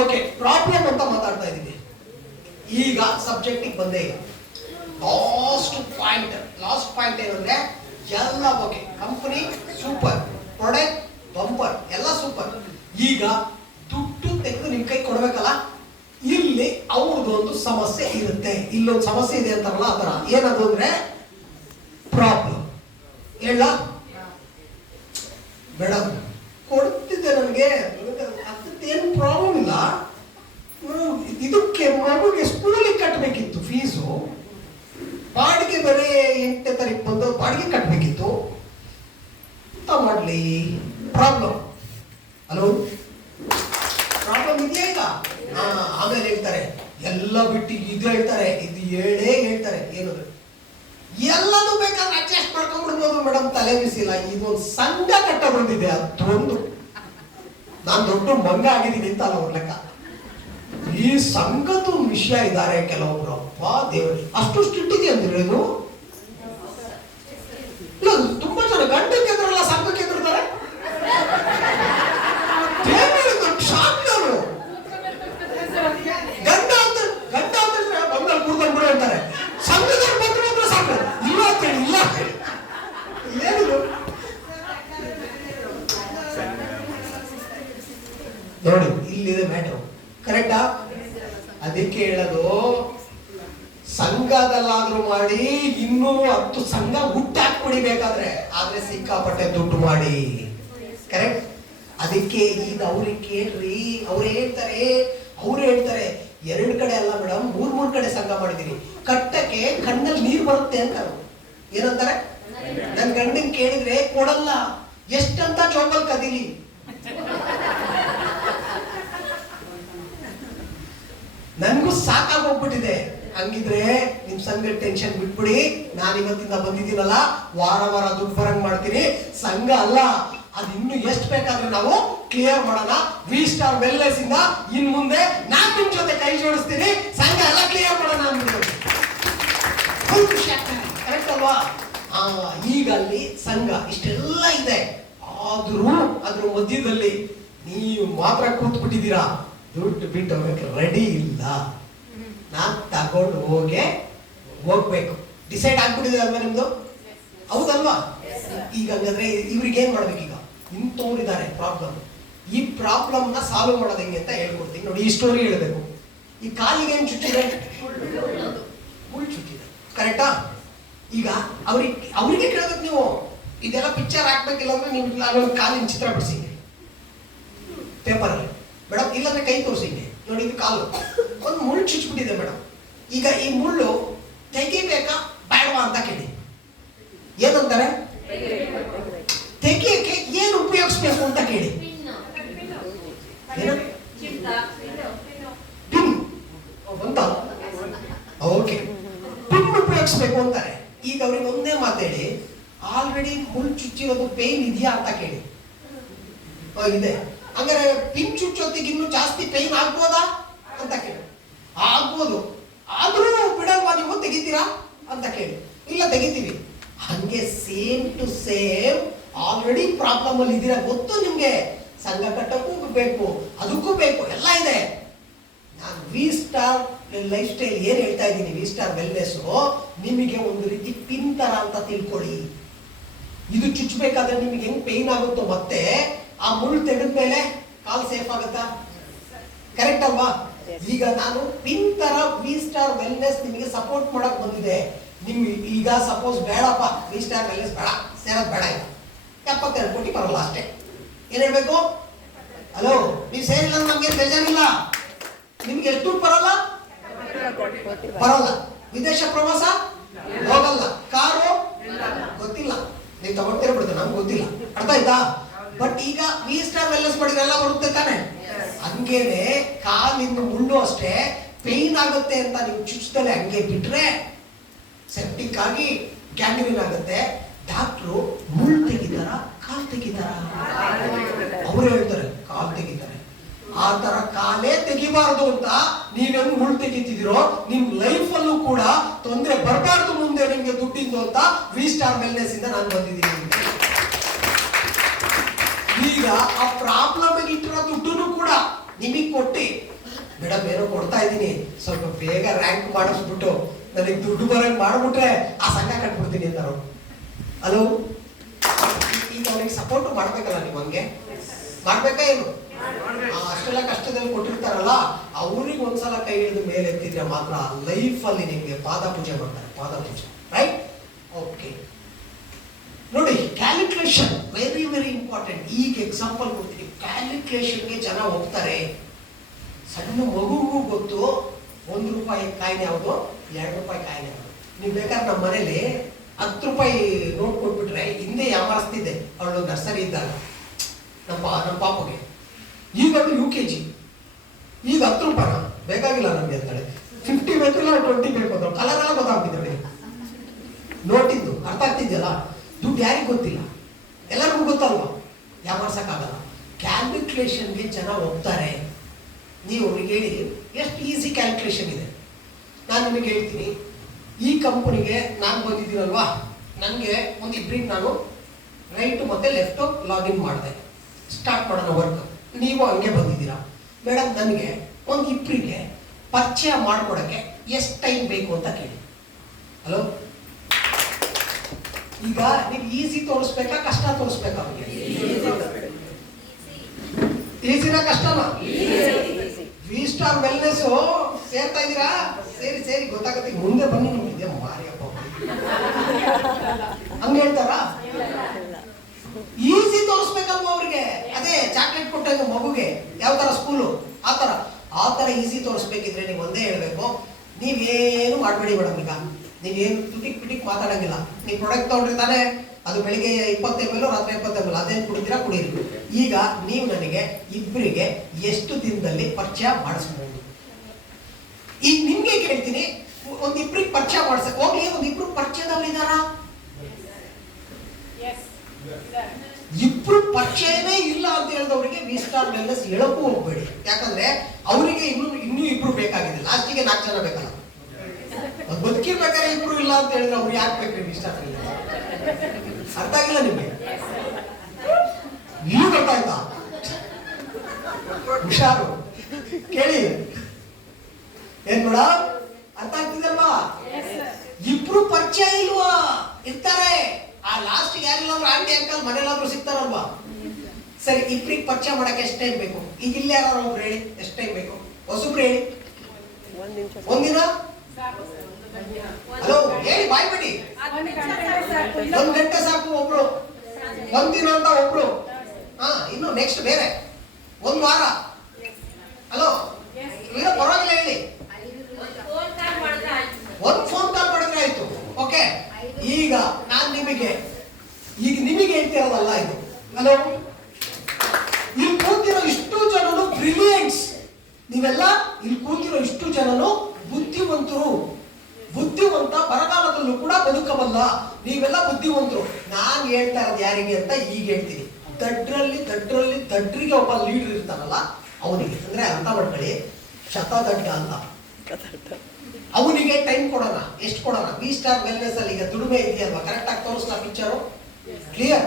ಓಕೆ, ಪ್ರಾಬ್ಲಮ್ ಅಂತ ಮಾತಾಡ್ತಾ ಇದ್ದೀನಿ. ಈಗ ಸಬ್ಜೆಕ್ಟಿಗೆ ಬಂದೆ. ಈಗ ಲಾಸ್ಟ್ ಪಾಯಿಂಟ್ ಏನಂದ್ರೆ ಎಲ್ಲ okay, company super, product bumper, ಎಲ್ಲ ಸೂಪರ್. ಈಗ ದುಡ್ಡು ತೆಗೆದು ನಿಮ್ ಕೈ ಕೊಡ್ಬೇಕಲ್ಲ, ಇಲ್ಲಿ ಅವ್ರದ್ದೊಂದು ಸಮಸ್ಯೆ ಇರುತ್ತೆ. ಇಲ್ಲೊಂದು ಸಮಸ್ಯೆ ಇದೆ ಅಂತಾರಲ್ಲ, ಆ ತರ. ಏನದು ಅಂದ್ರೆ ಪ್ರಾಬ್ಲಮ್. ಹೇಳ ಮೇಡಮ್, ಕೊಡ್ತಿದ್ದೆ ನನಗೆ ನನಗೆ ಏನು ಪ್ರಾಬ್ಲಮ್ ಇಲ್ಲ, ಇದಕ್ಕೆ ಮಗುಗೆ ಸ್ಕೂಲಿಗೆ ಕಟ್ಟಬೇಕಿತ್ತು ಫೀಸು, ಬಾಡಿಗೆ ಬೇರೆ 8ನೇ ತಾರೀಕು ಬಂದು ಬಾಡಿಗೆ ಕಟ್ಟಬೇಕಿತ್ತು, ಎಂತ ಮಾಡಲಿ? ಪ್ರಾಬ್ಲಮ್. ಹಲೋ, ಪ್ರಾಬ್ಲಮ್ ಇದೆಯಾ ಈಗ? ಆಮೇಲೆ ಹೇಳ್ತಾರೆ ಎಲ್ಲ ಬಿಟ್ಟು ಇದು ಹೇಳ್ತಾರೆ, ಇದು ಹೇಳ್ತಾರೆ. ಏನದು? ಎಲ್ಲನೂ ಬೇಕಾದ್ರೆ ಅಡ್ಜಸ್ಟ್ ಮಾಡ್ಕೊಂಡ್ಬಿಡ್ಬೋದು ಮೇಡಮ್, ತಲೆ ಬಿಸಿಲ್ಲ. ಇದೊಂದು ಸಂಘ ಕಟ್ಟ ಬಂದಿದೆ, ಅದೊಂದು ನಾನು ದೊಡ್ಡ ಮಂಗ ಆಗಿದ್ದೀನಿ ಅಂತ ಅಲ್ಲ ಅವ್ರ ಲೆಕ್ಕ. ಈ ಸಂಘದ ವಿಷಯ ಇದ್ದಾರೆ ಕೆಲವೊಬ್ರು. ಅಪ್ಪ ದೇವರೇ, ಅಷ್ಟು ಸ್ಟ್ರಿಕ್ಟ್ ಇದೆ ಅಂದ್ರೆ ಇದು. ಇಲ್ಲ, ತುಂಬಾ ಜನ ಗಂಡಕ್ಕೆ ಎದುರಲ್ಲ ಸಂಘಕ್ಕೆ ಎದುರ್ತಾರೆ. ಶಾಕ್ನವರು ಗಂಡ ಅಂತಂದ್ರೆ ಬಂದಲ್ಲಿ ಕೂತ್ಕೊಂಡು ಬಿಡು ಅಂತಾರೆ. ಸಂಘದವ್ರು ಬಂದ್ರು ಅಂದ್ರೆ ಸಾಕು, ಇಲ್ಲ ಅಂತೇಳಿ ಇಲ್ಲ ಏನಿದು ನೋಡಿ, ಇಲ್ಲಿದೆ ಮ್ಯಾಟ್ರು. ಕರೆಕ್ಟಾ? ಅದಕ್ಕೆ ಹೇಳೋದು, ಸಂಘದಲ್ಲಾದ್ರೂ ಮಾಡಿ ಇನ್ನೂ 10 ಸಂಘ ಹುಟ್ಟಾಕ್ಬಿಡಿ ಬೇಕಾದ್ರೆ, ಆದ್ರೆ ಸಿಕ್ಕಾಪಟ್ಟೆ ದುಡ್ಡು ಮಾಡಿ. ಕರೆಕ್ಟ್? ಅದಕ್ಕೆ ಈಗ ಅವ್ರಿಗೆ ಕೇಳ್ರಿ, ಅವ್ರು ಹೇಳ್ತಾರೆ 2 ಕಡೆ ಅಲ್ಲ ಮೇಡಮ್, 3 ಕಡೆ ಸಂಘ ಮಾಡಿದೀನಿ, ಕಟ್ಟಕ್ಕೆ ಕಣ್ಣಲ್ಲಿ ನೀರು ಬರುತ್ತೆ ಅಂತ. ಏನಂತಾರೆ? ನನ್ ಗಂಡನ್ ಕೇಳಿದ್ರೆ ಕೊಡಲ್ಲ, ಎಷ್ಟಂತ ಜೋಬಲ್ ಕದೀಲಿ. ನನ್ಗೂ ಸಾಕಾಗೋಗ್ಬಿಟ್ಟಿದೆ. ಹಂಗಿದ್ರೆ ನಿಮ್ ಸಂಘ ಟೆನ್ಷನ್ ಬಿಟ್ಬಿಡಿ, ನಾನು ಇವತ್ತಿಂದ ಬಂದಿದ್ದೀನಲ್ಲ, ವಾರ ದುಡ್ಡು ಬರಂಗ್ ಮಾಡ್ತೀನಿ. ಸಂಘ ಅಲ್ಲ, ಅದು ಇನ್ನು ಎಷ್ಟು ಬೇಕಾದ್ರೆ ನಾವು ಕ್ಲಿಯರ್ ಮಾಡೋಣ. ವಿ ಸ್ಟಾರ್ ವೆಲ್ನೆಸ್ ಇಂದ ಇನ್ ಮುಂದೆ ನಾನು ನಿಮ್ ಜೊತೆ ಕೈ ಜೋಡಿಸ್ತೀನಿ, ಸಂಘ ಎಲ್ಲ ಕ್ಲಿಯರ್ ಮಾಡೋಣ ಅಂದ್ಬಿಟ್ಟು. ಕರೆಕ್ಟ್ ಅಲ್ವಾ? ಈಗ ಅಲ್ಲಿ ಸಂಘ ಇಷ್ಟೆಲ್ಲ ಇದೆ, ಆದ್ರೂ ಅದ್ರ ಮಧ್ಯದಲ್ಲಿ ನೀವು ಮಾತ್ರ ಕೂತ್ಬಿಟ್ಟಿದ್ದೀರಾ, ದುಡ್ಡು ಬಿಟ್ಟು ಹೋಗಕ್ಕೆ ರೆಡಿ ಇಲ್ಲ. ನಾನ್ ತಗೊಂಡು ಹೋಗ್ಬೇಕು ಡಿಸೈಡ್ ಆಗ್ಬಿಟ್ಟಿದೆ ಅಲ್ವಾ ನಿಮ್ದು? ಹೌದಲ್ವಾ? ಈಗ ಹಂಗಾದ್ರೆ ಇವ್ರಿಗೆ ಏನ್ ಮಾಡ್ಬೇಕೀಗ? ಇಂಥವ್ರಿದ್ದಾರೆ ಪ್ರಾಬ್ಲಮ್. ಈ ಪ್ರಾಬ್ಲಮ್ ನ ಸಾಲ್ವ್ ಮಾಡೋದು ಹೆಂಗೆ ಅಂತ ಹೇಳ್ಕೊಡ್ತೀನಿ ನೋಡಿ. ಈ ಸ್ಟೋರಿ ಹೇಳ್ಬೇಕು. ಈ ಕಾಲಿಗೆ ಏನ್ ಚುಚ್ಚಿದೆ? ಮುಳ್ಳು ಚುಚ್ಚಿದೆ. ಕರೆಕ್ಟಾ? ಈಗ ಅವ್ರಿಗೆ ಕೇಳಬೇಕು ನೀವು, ಇದೆಲ್ಲ ಪಿಕ್ಚರ್ ಹಾಕ್ಬೇಕಿಲ್ಲ ಅಂದ್ರೆ ನೀವು ಅಲ್ಲೊಂದು ಕಾಲಿನ ಚಿತ್ರ ಬಿಡಿಸಿ ಪೇಪರ್ ಅಲ್ಲಿ ಮೇಡಮ್, ಇಲ್ಲಾಂದ್ರೆ ಕೈ ತೋರಿಸಿದ್ದೆ ನೋಡಿ, ಇದು ಕಾಲು ಒಂದು ಮುಳ್ಳು ಚುಚ್ಚಿಬಿಟ್ಟಿದೆ ಮೇಡಮ್. ಈಗ ಈ ಮುಳ್ಳು ತೆಗಿಬೇಕಾ ಬೇಡವಾ ಅಂತ ಕೇಳಿ. ಏನಂತಾರೆ? ತೆಗಿಯಕ್ಕೆ ಏನು ಉಪಯೋಗಿಸ್ಬೇಕು ಅಂತ ಕೇಳಿ. ಪಿನ್ ಅಂತ, ಓಕೆ, ಪಿನ್ ಉಪಯೋಗಿಸ್ಬೇಕು ಅಂತಾರೆ. ಈಗ ಅವ್ರಿಗೆ ಒಂದೇ ಮಾತೇಳಿ, ಆಲ್ರೆಡಿ ಮುಳ್ಳು ಚುಚ್ಚಿರೋದು ಪೇನ್ ಇದೆಯಾ ಅಂತ ಕೇಳಿ. ಇದೆ, ಹಂಗಾರೆ ಪಿನ್ ಚುಚ್ಚೋತಿಗೆ ಇನ್ನೂ ಜಾಸ್ತಿ ಪೇನ್ ಆಗ್ಬೋದಾ ಅಂತ ಕೇಳಿ. ಆಗ್ಬೋದು, ಆದ್ರೂ ಬಿಡಲ್ವಾ ನೀವು, ತೆಗಿತೀರಾ ಅಂತ ಕೇಳಿ. ಇಲ್ಲ ತೆಗಿತೀವಿ. ಹಂಗೆ same to same already problem ಅಲ್ಲಿ ಇದ್ದೀರಾ, ಗೊತ್ತು ನಿಮ್ಗೆ. ಸಂಘ ಕಟ್ಟಕ್ಕೂ ಬೇಕು, ಅದಕ್ಕೂ ಬೇಕು, ಎಲ್ಲ ಇದೆ. ನಾನು ವಿ ಸ್ಟಾರ್ ಲೈಫ್ ಸ್ಟೈಲ್ ಏನ್ ಹೇಳ್ತಾ ಇದ್ದೀನಿ, ವಿ ಸ್ಟಾರ್ ವೆಲ್ನೆಸ್ ನಿಮಗೆ ಒಂದು ರೀತಿ ಪಿನ್ ತರ ಅಂತ ತಿಳ್ಕೊಳ್ಳಿ. ಇದು ಚುಚ್ಚಬೇಕಾದ್ರೆ ನಿಮಗೆ ಹೆಂಗ್ ಪೇನ್ ಆಗುತ್ತೋ, ಮತ್ತೆ ಆ ಮುಳ್ಳು ತೆಗೆದ್ಮೇಲೆ ಕಾಲ್ ಸೇಫ್ ಆಗುತ್ತಾ? ಕರೆಕ್ಟ್ ಅಲ್ವಾ? ಈಗ ನಾನು ಪಿನ್ ತರ ವಿ ಸ್ಟಾರ್ ವೆಲ್ನೆಸ್ ನಿಮಗೆ ಸಪೋರ್ಟ್ ಮಾಡಕ್ ಬಂದಿದೆ. ನಿಮ್ಗೆ ಈಗ ಸಪೋಸ್ ಬೇಡಪ್ಪ, ವಿ ಸ್ಟಾರ್ ವೆಲ್ನೆಸ್ ಬೇಡ, ಸೇರೋದು ಬೇಡ, ಇಲ್ಲ 72 ಕೋಟಿ ಬರಲ್ಲ ಅಷ್ಟೇ. ಏನ್ ಹೇಳ್ಬೇಕು? ಹಲೋ, ನೀವು ಸೇರಿಲ್ಲ ನಮ್ಗೆ ಬೇಜಾರಿಲ್ಲ. ನಿಮ್ಗೆ ಎಷ್ಟು ದುಡ್ಡು ಬರಲ್ಲ? ವಿದೇಶ ಪ್ರವಾಸ ಹೋಗಲ್ಲ, ಕಾರು ಗೊತ್ತಿಲ್ಲ, ನೀವು ತಗೊಳ್ತೀರ ಬಿಡುತ್ತೆ, ನಮ್ಗೆ ಗೊತ್ತಿಲ್ಲ. ಅರ್ಥ ಆಯ್ತಾ? ಬಟ್ ಈಗ ವಿ ಸ್ಟಾರ್ ವೆಲ್ನೆಸ್ ಮಾಡಿದ್ರೆಲ್ಲ ಬರುತ್ತೆ ತಾನೆ. ಹಂಗೇನೆ ಕಾಲಿಂದ ಮುಳ್ಳು ಅಷ್ಟೇ, ಪೇನ್ ಆಗುತ್ತೆ ಅಂತ ನೀವು ಚುಚ್ಚದಲ್ಲೇ ಹಂಗೆ ಬಿಟ್ರೆ ಸೆಪ್ಟಿಕ್ ಆಗಿ ಗ್ಯಾಂಗ್ರೀನ್ ಆಗುತ್ತೆ. ಡಾಕ್ಟ್ರು ಮುಳ್ಳು ತೆಗಿತಾರ, ಕಾಲ್ ತೆಗಿತಾರ? ಅವ್ರು ಹೇಳ್ತಾರೆ ಕಾಲ್ ತೆಗಿತಾರೆ. ಆ ತರ ಕಾಲೇ ತೆಗಿಬಾರ್ದು ಅಂತ ನೀವೆಂಗ್ ಮುಳ್ಳು ತೆಗಿತಿದಿರೋ, ನಿಮ್ ಲೈಫ್ ಅಲ್ಲೂ ಕೂಡ ತೊಂದರೆ ಬರಬಾರ್ದು ಮುಂದೆ ನಿಮ್ಗೆ ದುಡ್ಡಿಂದು ಅಂತ ವಿ ಸ್ಟಾರ್ ವೆಲ್ನೆಸ್ ಇಂದ ನಾನು ಬಂದಿದ್ದೀನಿ. ಈಗ ಆ ಪ್ರಾಬ್ಲಮ್ ಇಟ್ಟಿರೋ ದುಡ್ಡು ಕೂಡ ನಿಮಗೆ ಕೊಟ್ಟಿ, ಮೇಡಮ್ ಏನೋ ಕೊಡ್ತಾ ಇದ್ದೀನಿ, ಸ್ವಲ್ಪ ಬೇಗ ರ್ಯಾಂಕ್ ಮಾಡಿಸ್ಬಿಟ್ಟು ನನಗೆ ದುಡ್ಡು ಬರಂಗ್ ಮಾಡ್ಬಿಟ್ರೆ ಆ ಸಂಘ ಕಟ್ಬಿಡ್ತೀನಿ ಅಂತಾರು. ಅದು ಈಗ ಅವ್ರಿಗೆ ಸಪೋರ್ಟ್ ಮಾಡ್ಬೇಕಲ್ಲ, ನೀವು ಹಂಗೆ ಮಾಡ್ಬೇಕಾ ಏನು? ಅಷ್ಟೆಲ್ಲ ಕಷ್ಟದಲ್ಲಿ ಕೊಟ್ಟಿರ್ತಾರಲ್ಲ, ಅವ್ರಿಗೆ ಒಂದ್ಸಲ ಕೈ ಹಿಡಿದು ಮೇಲೆ ಎತ್ತಿದ್ರೆ ಮಾತ್ರ ಲೈಫ್ ಅಲ್ಲಿ ನಿಮ್ಗೆ ಪಾದ ಪೂಜೆ ಮಾಡ್ತಾರೆ, ಪಾದ ಪೂಜೆ. ರೈಟ್? ಓಕೆ ನೋಡಿ. Calculation very very important. ಈಗ ಎಕ್ಸಾಂಪಲ್ ಕೊಡ್ತೀನಿ. ಕ್ಯಾಲ್ಕುಲೇಷನ್ಗೆ ಜನ ಹೋಗ್ತಾರೆ. ಸಣ್ಣ ಮಗುಗೂ ಗೊತ್ತು ₹1 ಕಾಯಿನ್ ಯಾವುದು, ₹2 ಕಾಯಿನ್ ಯಾವುದು. ನೀವು ಬೇಕಾದ್ರೆ ನಮ್ಮ ಮನೇಲಿ ₹10 ನೋಟ್ ಕೊಟ್ಬಿಟ್ರೆ ಹಿಂದೆ ಯಾಮಾರಿಸ್ತಿದ್ದೆ ಅವಳು ನರ್ಸರಿ ಇದ್ದಾಗ ನಮ್ಮ ಪಾಪಗೆ. ಈಗ ಅದು UKG. ಈಗ ₹10 ಬೇಕಾಗಿಲ್ಲ ನಮಗೆ ಅಂತಾಳೆ. 50 ಬೇಕು ಇಲ್ಲ 20 ಬೇಕು ಅಂತ ಕಲರ್ ಎಲ್ಲ ಗೊತ್ತಾಗ್ತಿದ್ದೆ ನೋಟಿದ್ದು. ಅರ್ಥ ಆಗ್ತಿದ್ಯಲ್ಲ? ದುಡ್ಡು ಯಾರಿಗೆ ಗೊತ್ತಿಲ್ಲ, ಎಲ್ಲರಿಗೂ ಗೊತ್ತಲ್ವಾ, ಯಾಮಾರ್ಸಕ್ಕಾಗಲ್ಲ. ಕ್ಯಾಲ್ಕುಲೇಷನ್ಗೆ ಜನ ಹೋಗ್ತಾರೆ. ನೀವು ಅವ್ರಿಗೆ ಹೇಳಿ ಎಷ್ಟು ಈಸಿ ಕ್ಯಾಲ್ಕುಲೇಷನ್ ಇದೆ. ನಾನು ನಿಮಗೆ ಹೇಳ್ತೀನಿ, ಈ ಕಂಪನಿಗೆ ನಾನು ಬಂದಿದ್ದೀನಲ್ವಾ, ನನಗೆ ಒಂದು ಇಬ್ಬರಿಗೆ ನಾನು ರೈಟು ಮತ್ತು ಲೆಫ್ಟು ಲಾಗಿನ್ ಮಾಡಿದೆ. ಸ್ಟಾರ್ಟ್ ಮಾಡೋಣ ವರ್ಕ್. ನೀವು ಹಂಗೆ ಬಂದಿದ್ದೀರಾ ಮೇಡಮ್, ನನಗೆ ಒಂದು ಇಬ್ಬರಿಗೆ ಪರಿಚಯ ಮಾಡ್ಕೊಡೋಕ್ಕೆ ಎಷ್ಟು ಟೈಮ್ ಬೇಕು ಅಂತ ಕೇಳಿ. ಹಲೋ, ಈಗ ನೀವು ಈಸಿ ತೋರಿಸ್ಬೇಕಾ ಕಷ್ಟ ತೋರಿಸ್ಬೇಕಾ? ಅವ್ರಿಗೆ ಈಸಿನ ಕಷ್ಟನಾ? V Star Wellness ಸೇರ್ತಾ ಇದ್ದೀರಾ? ಸೇರಿ ಗೊತ್ತಾಗತ್ತೆ. ಮುಂದೆ ಬನ್ನಿ, ನಿಮ್ಗೆ ಮಾರಿಯಪ್ಪ ಹಂಗ ಹೇಳ್ತಾರ? ಈಸಿ ತೋರಿಸ್ಬೇಕಲ್ವ ಅವ್ರಿಗೆ. ಅದೇ ಚಾಕ್ಲೇಟ್ ಕೊಟ್ಟಾಗ ಮಗುಗೆ ಯಾವ ತರ ಸ್ಕೂಲು ಆ ತರ ಈಸಿ ತೋರಿಸ್ಬೇಕಿದ್ರೆ ನೀವು ಒಂದೇ ಹೇಳ್ಬೇಕು, ನೀವೇನು ಮಾಡಬೇಡಿ ಮೇಡಮ್. ಈಗ ನೀವೇನು ಪಿಟಿಕ್ ಮಾತಾಡಂಗಿಲ್ಲ. ನೀವು ಪ್ರಾಡಕ್ಟ್ ತಗೊಂಡ್ರೆ ತಾನೇ, ಅದು ಬೆಳಿಗ್ಗೆ 20 ml ರಾತ್ರಿ 20 ml, ಅದೇನು ಕುಡಿತೀರಾ ಕುಡೀರಿ. ಈಗ ನೀವು ನನಗೆ ಇಬ್ಬರಿಗೆ ಎಷ್ಟು ದಿನದಲ್ಲಿ ಪರಿಚಯ ಮಾಡಿಸ್ಬೋದು? ಈಗ ನಿಮ್ಗೆ ಕೇಳ್ತೀನಿ, ಒಂದಿಬ್ರಿಗೆ ಪರಿಚಯ ಮಾಡಿಸಕ್ ಹೋಗ್ಲಿ, ಒಂದಿಬ್ರು ಪರಿಚಯದವ್ರು ಇದ್ದಾರಾ? ಇಬ್ರು ಪರಿಚಯನೇ ಇಲ್ಲ ಅಂತ ಹೇಳಿದವರಿಗೆ V Star Wellness ಹೇಳಕ್ಕೂ ಹೋಗ್ಬೇಡಿ. ಯಾಕಂದ್ರೆ ಅವರಿಗೆ ಇನ್ನೂ ಇಬ್ರು ಬೇಕಾಗಿದೆ. ಲಾಸ್ಟಿಗೆ 4 ಜನ ಬೇಕಲ್ಲ. ಬದುಕಿರ್ಬೇಕಾದ್ರೆ ಇಬ್ರು ಇಲ್ಲ ಅಂತ ಹೇಳಿದ್ರೆ ಅವ್ರು ಯಾಕೆ ಬೇಕ್ರಿ V Star Wellness? ಅರ್ಥ ಆಗಿಲ್ಲ ನಿಮ್ಗೆ? ನೀವು ಗೊತ್ತಾಯ್ತಾ? ಹುಷಾರು ಕೇಳಿ. ಏನ್ ಮೇಡಮ್, ಅರ್ಥ ಆಗ್ತಿದಲ್ವಾ? ಇಬ್ರು ಪರಿಚಯ ಇಲ್ವಾ? ಇರ್ತಾರೆ. ಆ ಲಾಸ್ಟ್ ಯಾರಿಲ್ಲ ಅಂದ್ರೆ ಆಂಟಿ ಅಂಕಲ್ ಮನೇಲಾದ್ರೂ ಸಿಗ್ತಾರಲ್ವಾ? ಸರಿ, ಇಬ್ರಿಗೆ ಪರಿಚಯ ಮಾಡಕ್ಕೆ ಎಷ್ಟು ಟೈಮ್ ಬೇಕು? ಈಗ ಇಲ್ಲಿ ಯಾರು ಒಬ್ರು ಹೇಳಿ ಎಷ್ಟು ಟೈಮ್ ಬೇಕು? ಹೊಸಬ್ರು ಹೇಳಿ. ಒಂದಿನ? ಹಲೋ ಹೇಳಿ, ಬಾಯ್ ಬಿಡಿ. 1 ಗಂಟೆ ಸಾಕು ಒಬ್ರು. ಒಂದಿನ ಅಂತ ಒಬ್ರು. ಇನ್ನು ನೆಕ್ಸ್ಟ್ ಬೇರೆ 1 ವಾರ. ಹಲೋ ಇಲ್ಲ ಪರವಾಗಿಲ್ಲ ಹೇಳಿ. 1 ಫೋನ್ ಕಾಲ್ ಮಾಡಿದ್ರೆ ಆಯ್ತು. ಓಕೆ, ಈಗ ನಾನು ನಿಮಗೆ ಹೇಳ್ತಿರೋದಲ್ಲ ಇದು. ಹಲೋ, ಇಲ್ಲಿ ಕೂತಿರೋ ಇಷ್ಟು ಜನನು ಬ್ರಿಲಿಯಂಟ್ಸ್. ನೀವೆಲ್ಲ ಇಲ್ಲಿ ಕೂತಿರೋ ಇಷ್ಟು ಜನನು ಬುದ್ಧಿವಂತ ಬರಗಾಲದಲ್ಲೂ ಕೂಡ ಬದುಕಬಲ್ಲ. ನೀವೆಲ್ಲ ಬುದ್ಧಿವಂತರು. ನಾನು ಹೇಳ್ತಾ ಇರೋದು ಯಾರಿಗೆ ಅಂತ ಈಗ ಹೇಳ್ತೀನಿ. ದಡ್ರಿಗೆ ಒಬ್ಬ ಲೀಡರ್ ಇರ್ತಾನಲ್ಲ ಅವನಿಗೆ, ಅಂದ್ರೆ ಅರ್ಥ ಮಾಡ್ಕೊಳ್ಳಿ, ಶತದಡ್ಡ ಅಂತ. ಅವನಿಗೆ ಟೈಮ್ ಕೊಡೋಣ. ಎಷ್ಟು ಕೊಡೋಣ? V Star Wellness ಅಲ್ಲಿ ಈಗ ದುಡಿಮೆ ಇದೆಯಲ್ವಾ, ಕರೆಕ್ಟ್ ಆಗಿ ತೋರಿಸ್ತಾ ಪಿಕ್ಚರು? ಕ್ಲಿಯರ್?